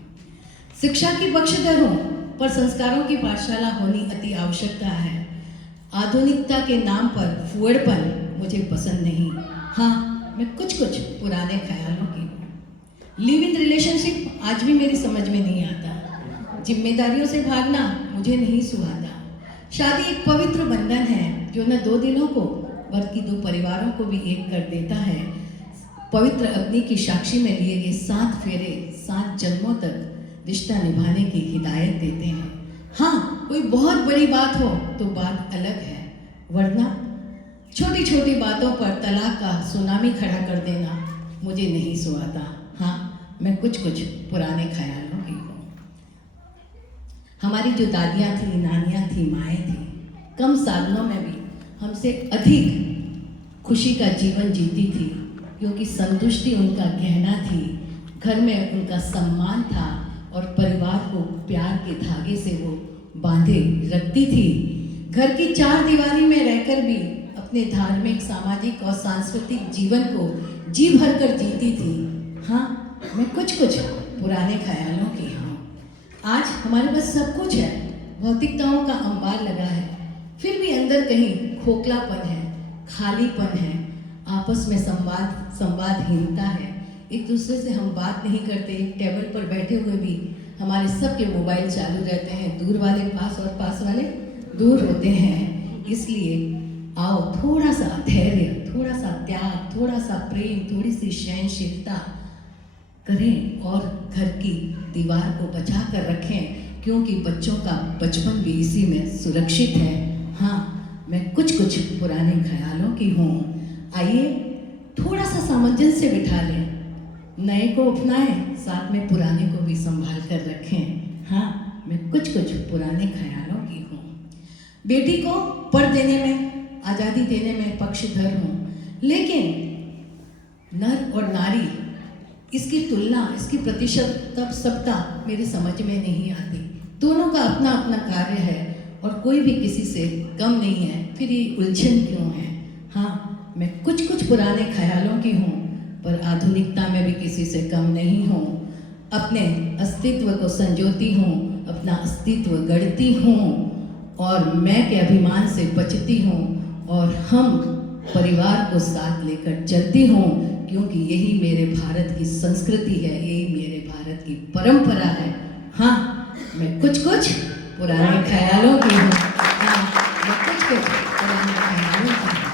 शिक्षा की बख्शदर हूँ, पर संस्कारों की पाठशाला होनी अति आवश्यकता है। आधुनिकता के नाम पर फुअड़पन मुझे पसंद नहीं। हाँ, मैं कुछ पुराने ख्यालों की हूँ। लिव इन रिलेशनशिप आज भी मेरी समझ में नहीं आता। जिम्मेदारियों से भागना मुझे नहीं सुहाता। शादी एक पवित्र बंधन है जो न 2 दिनों को बल्कि 2 परिवारों को भी एक कर देता है। पवित्र अग्नि की साक्षी में लिए गए 7 फेरे 7 जन्मों तक रिश्ता निभाने की हिदायत देते हैं। हाँ, कोई बहुत बड़ी बात हो तो बात अलग है, वरना छोटी बातों पर तलाक का सुनामी खड़ा कर देना मुझे नहीं सुहाता। हाँ, मैं कुछ पुराने ख्यालों की हूँ। हमारी जो दादियाँ थी, नानियाँ थी, माएँ थी, कम साधनों में भी हमसे अधिक खुशी का जीवन जीती थी। क्योंकि संतुष्टि उनका गहना थी, घर में उनका सम्मान था और परिवार को प्यार के धागे से वो बांधे रखती थी। घर की 4 दीवारी में रहकर भी अपने धार्मिक, सामाजिक और सांस्कृतिक जीवन को जी भर कर जीती थी। हाँ, मैं कुछ पुराने ख्यालों की हूँ। आज हमारे पास सब कुछ है, भौतिकताओं का अंबार लगा है, फिर भी अंदर कहीं खोखलापन है, खालीपन है, आपस में संवादहीनता है। एक दूसरे से हम बात नहीं करते, टेबल पर बैठे हुए भी हमारे सबके मोबाइल चालू रहते हैं, दूर वाले पास और पास वाले दूर होते हैं। इसलिए आओ थोड़ा सा धैर्य, थोड़ा सा त्याग, थोड़ा सा प्रेम, थोड़ी सी सहनशीलता करें और घर की दीवार को बचा कर रखें, क्योंकि बच्चों का बचपन भी इसी में सुरक्षित है। हाँ, मैं कुछ पुराने ख्यालों की हूँ। आइए थोड़ा सा सामंजस्य बिठा लें, नए को अपनाएं, साथ में पुराने को भी संभाल कर रखें। हाँ, मैं कुछ पुराने ख्यालों की हूँ। बेटी को पढ़ देने में, आज़ादी देने में पक्षधर हूँ, लेकिन नर और नारी, इसकी तुलना, इसकी प्रतिशतता मेरी समझ में नहीं आती। दोनों का अपना अपना कार्य है और कोई भी किसी से कम नहीं है, फिर ये उलझन क्यों है। हाँ, मैं कुछ पुराने ख्यालों की हूँ, पर आधुनिकता में भी किसी से कम नहीं हूँ। अपने अस्तित्व को संजोती हूँ, अपना अस्तित्व गढ़ती हूँ और मैं के अभिमान से बचती हूँ और हम परिवार को साथ लेकर चलती हूँ, क्योंकि यही मेरे भारत की संस्कृति है, यही मेरे भारत की परंपरा है। हाँ, मैं कुछ पुराने ख्यालों की हूँ। हाँ, मैं कुछ पुराने ख्यालों की हूँ।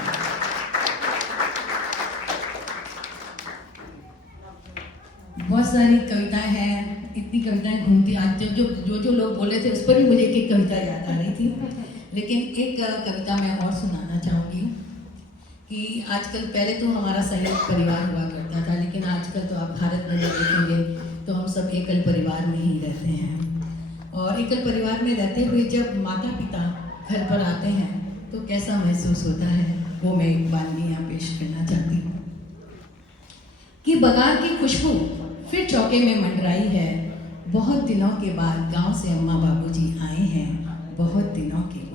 बहुत सारी कविताएं हैं, इतनी कविताएं घूमती, आज जो लोग बोले थे उस पर भी मुझे एक कविता याद आ रही थी, लेकिन एक कविता मैं और सुनाना चाहूँगी कि आजकल, पहले तो हमारा संयुक्त परिवार हुआ करता था, लेकिन आजकल तो आप भारत में देखेंगे तो हम सब एकल परिवार में ही रहते हैं। और एकल परिवार में रहते हुए जब माता पिता घर पर आते हैं तो कैसा महसूस होता है, वो मैं एक वानगी यहाँ पेश करना चाहती हूँ कि बगार की खुशबू फिर चौके में मंडराई है। बहुत दिनों के बाद गांव से अम्मा बाबूजी आए हैं, बहुत दिनों के बाद।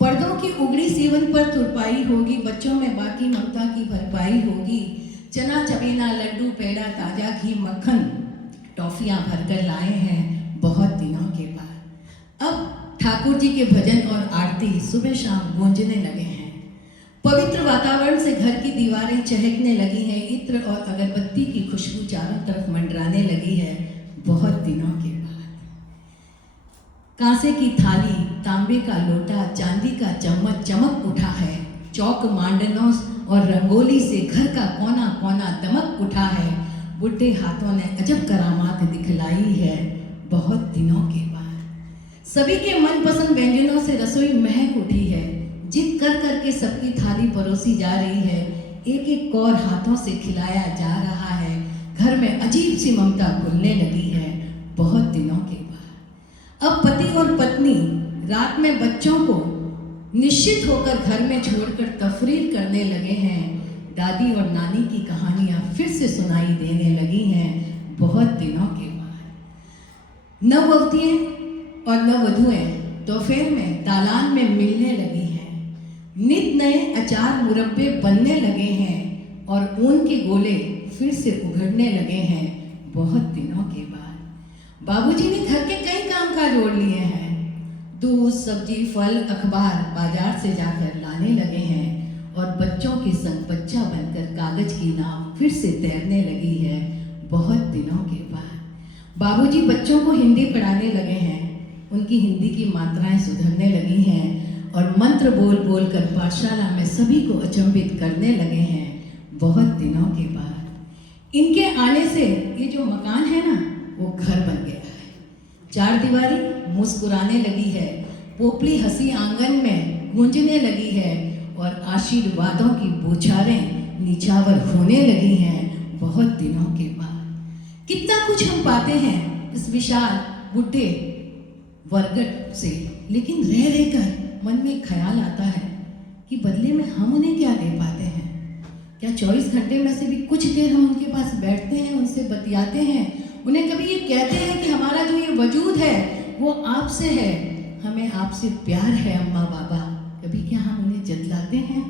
पर्दों की उगड़ी सीवन पर तुरपाई होगी, बच्चों में बाकी ममता की भरपाई होगी। चना चबेना लड्डू पेड़ा ताजा घी मक्खन टॉफियाँ भरकर लाए हैं बहुत दिनों के बाद। अब ठाकुर जी के भजन और आरती सुबह शाम गूंजने लगे हैं। पवित्र वातावरण से घर की दीवारें चहकने लगी हैं। इत्र और अगरबत्ती की खुशबू चारों तरफ मंडराने लगी है बहुत दिनों के बाद। कांसे की थाली, तांबे का लोटा, चांदी का चम्मच चमक उठा है। चौक मांडनों और रंगोली से घर का कोना कोना दमक उठा है। बुढ़े हाथों ने अजब करामात दिखलाई है बहुत दिनों के बाद। सभी के मनपसंद व्यंजनों से रसोई महक उठी है। जिद कर करके सबकी थाली परोसी जा रही है। एक एक कौर हाथों से खिलाया जा रहा है। घर में अजीब सी ममता घुलने लगी है बहुत दिनों के बाद। अब पति और पत्नी रात में बच्चों को निश्चित होकर घर में छोड़कर तफरीर करने लगे हैं। दादी और नानी की कहानियां फिर से सुनाई देने लगी हैं बहुत दिनों के बाद। नववधुएं और नववधुएं दोपहर में दालान में मिलने लगी हैं। नित नए अचार मुरब्बे बनने लगे हैं और ऊन के गोले फिर से उघड़ने लगे हैं बहुत दिनों के बाद। बाबूजी ने घर के कई कामकाज जोड़ लिए हैं। दूध, सब्जी, फल, अखबार बाजार से जाकर लाने लगे हैं और बच्चों के संग बच्चा बनकर कागज की नाव फिर से तैरने लगी है बहुत दिनों के बाद। बाबूजी बच्चों को हिंदी पढ़ाने लगे हैं। उनकी हिंदी की मात्राएं सुधरने लगी हैं और मंत्र बोल बोल कर पाठशाला में सभी को अचंभित करने लगे हैं बहुत दिनों के बाद। इनके आने से ये जो मकान है ना, वो घर बन गया है। चार दीवारी मुस्कुराने लगी है। पोपली हंसी आंगन में गूंजने लगी है और आशीर्वादों की बौछारें निछावर होने लगी हैं बहुत दिनों के बाद। कितना कुछ हम पाते हैं इस विशाल बुढ़े वर्गट से, लेकिन रह रहकर मन में ख्याल आता है कि बदले में हम उन्हें क्या दे पाते हैं। क्या 24 घंटे में से भी कुछ देर हम उनके पास बैठते हैं, उनसे बतियाते हैं, उन्हें कभी ये कहते हैं कि हमारा जो ये वजूद है वो आपसे है, हमें आपसे प्यार है अम्मा बाबा, कभी क्या हम उन्हें जतलाते हैं?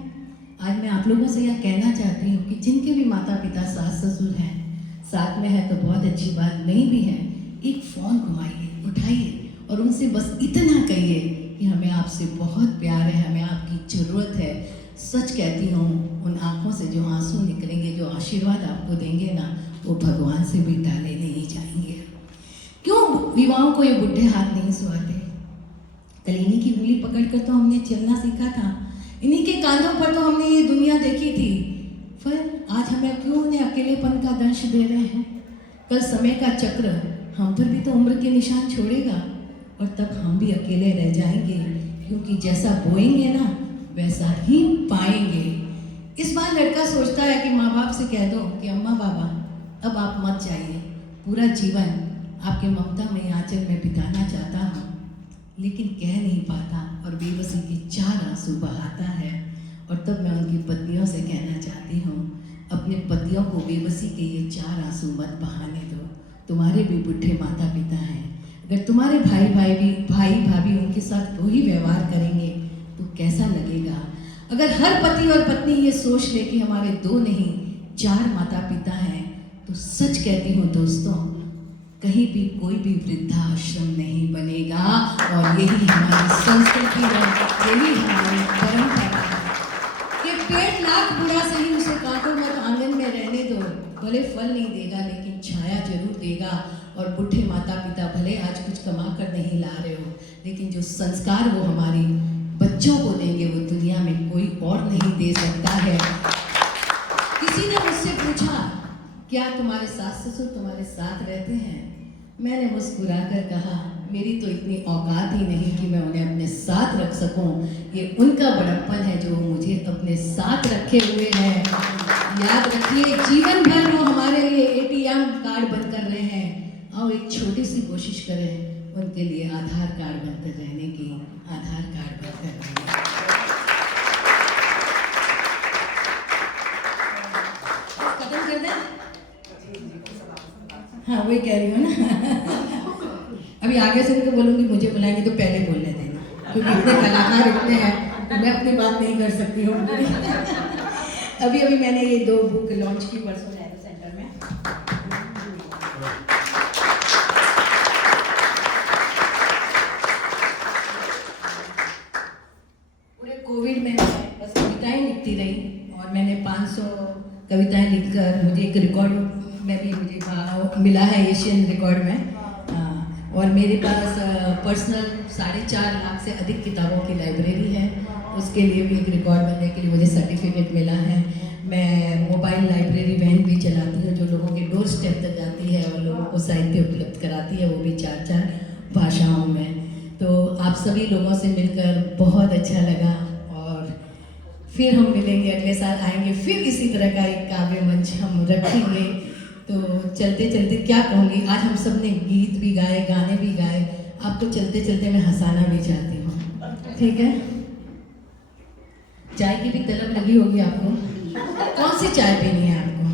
आज मैं आप लोगों से यह कहना चाहती हूँ कि जिनके भी माता पिता सास ससुर हैं, साथ में है तो बहुत अच्छी बात, नहीं भी है, एक फ़ोन घुमाइए, उठाइए और उनसे बस इतना कहिए कि हमें आपसे बहुत प्यार है, हमें आपकी ज़रूरत है। सच कहती हूँ, उन आँखों से जो आंसू निकलेंगे, जो आशीर्वाद आपको देंगे ना, वो भगवान से भी टाले नहीं जाएंगे। क्यों विवाहों को ये बुढ़े हाथ नहीं सुहाते? कल इन्हीं की उंगली पकड़कर तो हमने चलना सीखा था, इन्हीं के कांधों पर तो हमने ये दुनिया देखी थी। फिर आज हमें क्यों उन्हें अकेलेपन का दंश दे रहे हैं? कल समय का चक्र हम पर भी तो उम्र के निशान छोड़ेगा और तब हम भी अकेले रह जाएंगे, क्योंकि जैसा बोएंगे ना वैसा ही पाएंगे। इस बार लड़का सोचता है कि माँ बाप से कह दो कि अम्मा बाबा अब आप मत जाइए, पूरा जीवन आपके ममता में आंचल में बिताना चाहता हूँ, लेकिन कह नहीं पाता और बेबसी के 4 आंसू बहाता है। और तब मैं उनकी पत्नियों से कहना चाहती हूँ, अपने पतियों को बेबसी के ये 4 आंसू मत बहाने दो। तुम्हारे भी बुढ़े माता पिता हैं, अगर तुम्हारे भाई भाभी उनके साथ वही व्यवहार करेंगे तो कैसा लगेगा? अगर हर पति और पत्नी ये सोच ले कि हमारे 2 नहीं 4 माता पिता हैं, तो सच कहती हूँ दोस्तों, कहीं भी कोई भी वृद्धाश्रम नहीं बनेगा। और यही हमारी संस्कृति है, यही हमारी परंपरा है कि पेट लाख बुरा सही, उसे काटो मत, आंगन में रहने दो, भले फल नहीं देगा लेकिन छाया जरूर देगा। और बुढ़े माता पिता भले आज कुछ कमा कर नहीं ला रहे हो, लेकिन जो संस्कार वो हमारी बच्चों को देंगे वो दुनिया में कोई और नहीं दे सकता है। किसी ने मुझसे पूछा, क्या तुम्हारे सास ससुर तुम्हारे साथ रहते हैं? मैंने मुस्कुराकर कहा, मेरी तो इतनी औकात ही नहीं कि मैं उन्हें अपने साथ रख सकूं। ये उनका बड़प्पन है जो मुझे अपने साथ रखे हुए हैं। याद रखिए, जीवन भर वो हमारे लिए ATM कार्ड बनकर रहे हैं। आओ एक छोटी सी कोशिश करें उनके लिए आधार कार्ड बनकर रहने की, आधार कार्ड बनकर रहने की। खत्म कर दें? हाँ वही कह रही हूँ ना। अभी आगे से उनको बोलूँगी मुझे बुलाएंगे तो पहले बोलने देना, क्योंकि इतने कलाकार इतने हैं तो मैं अपनी बात नहीं कर सकती हूँ। अभी मैंने ये 2 बुक लॉन्च की परसों नेहरू सेंटर में। पूरे कोविड में मैं बस कविताएं लिखती रही और मैंने 500 कविताएं लिखकर मुझे एक रिकॉर्ड में भी मुझे मिला है, एशियन रिकॉर्ड में। और मेरे पास पर्सनल 4.5 लाख से अधिक किताबों की लाइब्रेरी है, उसके लिए भी एक रिकॉर्ड बनने के लिए मुझे सर्टिफिकेट मिला है। मैं मोबाइल लाइब्रेरी वैन भी चलाती हूँ जो लोगों के डोर स्टेप तक जाती है और लोगों को साहित्य उपलब्ध कराती है, वो भी 4 भाषाओं में। तो आप सभी लोगों से मिलकर बहुत अच्छा लगा और फिर हम मिलेंगे, अगले साल आएंगे, फिर इसी तरह का एक काव्य मंच हम रखेंगे। तो चलते चलते क्या कहूँगी, आज हम सब ने गीत भी गाए, गाने भी गाए, आपको चलते चलते मैं हंसाना भी चाहती हूँ, ठीक है? चाय की भी तलब लगी होगी आपको, कौन सी चाय पीनी है आपको?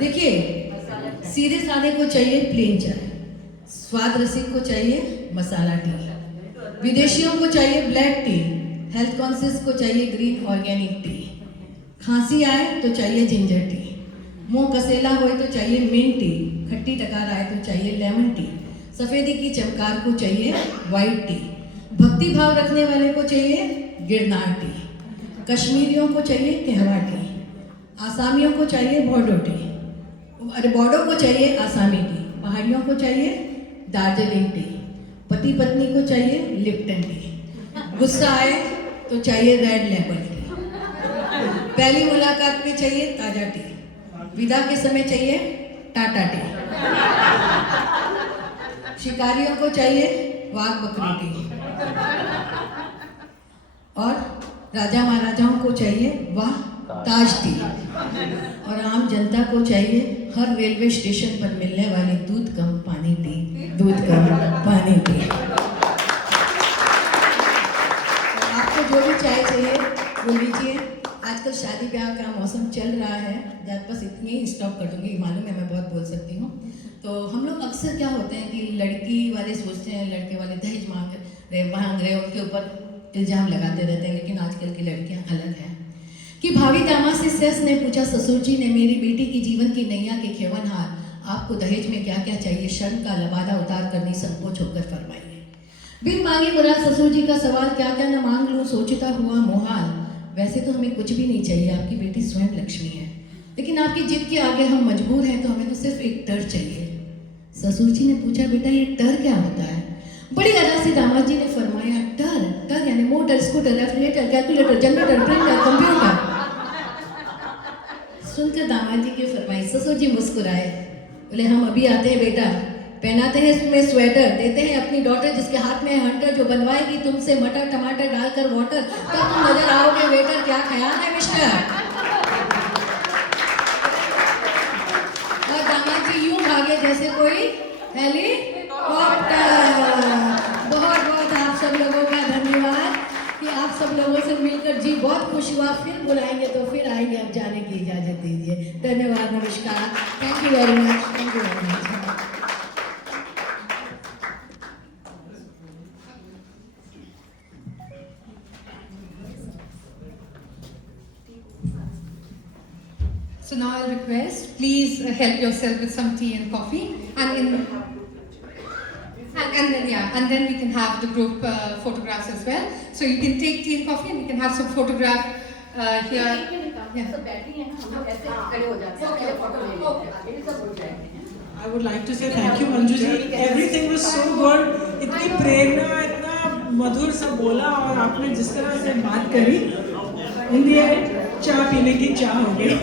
देखिए, सीधे साधे को चाहिए प्लेन चाय, स्वाद रसिक को चाहिए मसाला टी, विदेशियों को चाहिए ब्लैक टी, हेल्थ कॉन्शियस को चाहिए ग्रीन ऑर्गेनिक टी, खांसी आए तो चाहिए जिंजर टी, मुंह कसेला हो तो चाहिए मिंट टी, खट्टी टकार आए तो चाहिए लेमन टी, सफ़ेदी की चमकार को चाहिए वाइट टी, भक्ति भाव रखने वाले को चाहिए गिरनार टी, कश्मीरियों को चाहिए कहवा टी, आसामियों को चाहिए बोडो टी, अरे बोडो को चाहिए आसामी टी, पहाड़ियों को चाहिए दार्जिलिंग टी, पति पत्नी को चाहिए लिप्टन टी, गुस्सा आए तो चाहिए रेड लेबल टी, पहली मुलाकात में चाहिए ताज़ा टी, विदा के समय चाहिए टाटा टी, शिकारियों को चाहिए वाघ बकरी टी, और राजा महाराजाओं को चाहिए वाह ताज टी, और आम जनता को चाहिए हर रेलवे स्टेशन पर मिलने वाली दूध कम पानी टी, दूध कम पानी टी। आपको जो भी चाय चाहिए वो लीजिए। आजकल शादी ब्याह का मौसम चल रहा है, बस इतनी ही स्टॉप कर दूँगी, मालूम है मैं बहुत बोल सकती हूँ। तो हम लोग अक्सर क्या होते हैं कि लड़की वाले सोचते हैं लड़के वाले दहेज मांग रहे उनके ऊपर इल्ज़ाम लगाते रहते हैं, लेकिन आजकल की लड़कियाँ अलग हैं। कि भावी दामाद से सस ने पूछा, ससुर जी ने मेरी बेटी की जीवन की नैया के खेवनहार, आपको दहेज में क्या क्या चाहिए, शर्म का लबादा उतार कर नहीं संकोच होकर फरमाइए। बिन मांगे मुराद ससुर जी का सवाल, क्या क्या न मांग लूँ सोचता हुआ मोहाल। वैसे तो हमें कुछ भी नहीं चाहिए, आपकी बेटी स्वयं लक्ष्मी है, लेकिन आपकी जिद के आगे हम मजबूर हैं, तो हमें तो सिर्फ एक टर चाहिए। ससुर जी ने पूछा, बेटा ये टर क्या होता है? बड़ी अदा से दामाद जी ने फरमाया, टर यानी motor, scooter, refrigerator, calculator, generator, printer, computer. सुनकर दामाद जी की फरमाइश ससुर जी मुस्कुराए, बोले हम अभी आते हैं बेटा। पहनाते हैं इसमें स्वेटर, देते हैं अपनी डॉटर जिसके हाथ में है हंटर, जो बनवाएगी तुमसे मटर टमाटर डालकर वाटर, तब तुम नजर आओगे वेटर। क्या ख्याल है मिस्टर? और दामाद जी यूं भागे जैसे कोई हेलीकॉप्टर। बहुत बहुत आप सब लोगों का धन्यवाद कि आप सब लोगों से मिलकर जी बहुत खुश हुआ। फिर बुलाएंगे तो फिर आएंगे, अब जाने की इजाजत दीजिए। धन्यवाद, नमस्कार, thank you very much, thank you very much. So now I'll request, please help yourself with some tea and coffee, and then we can have the group photographs as well. So you can take tea and coffee, and we can have some photograph here. I would like to say thank you Manju ji. Everything was so good. इतनी प्रेरणा, इतना मधुर सा बोला, और आपने जिस तरह से बात करी, इन दी चाय पीने की चाह हो गई।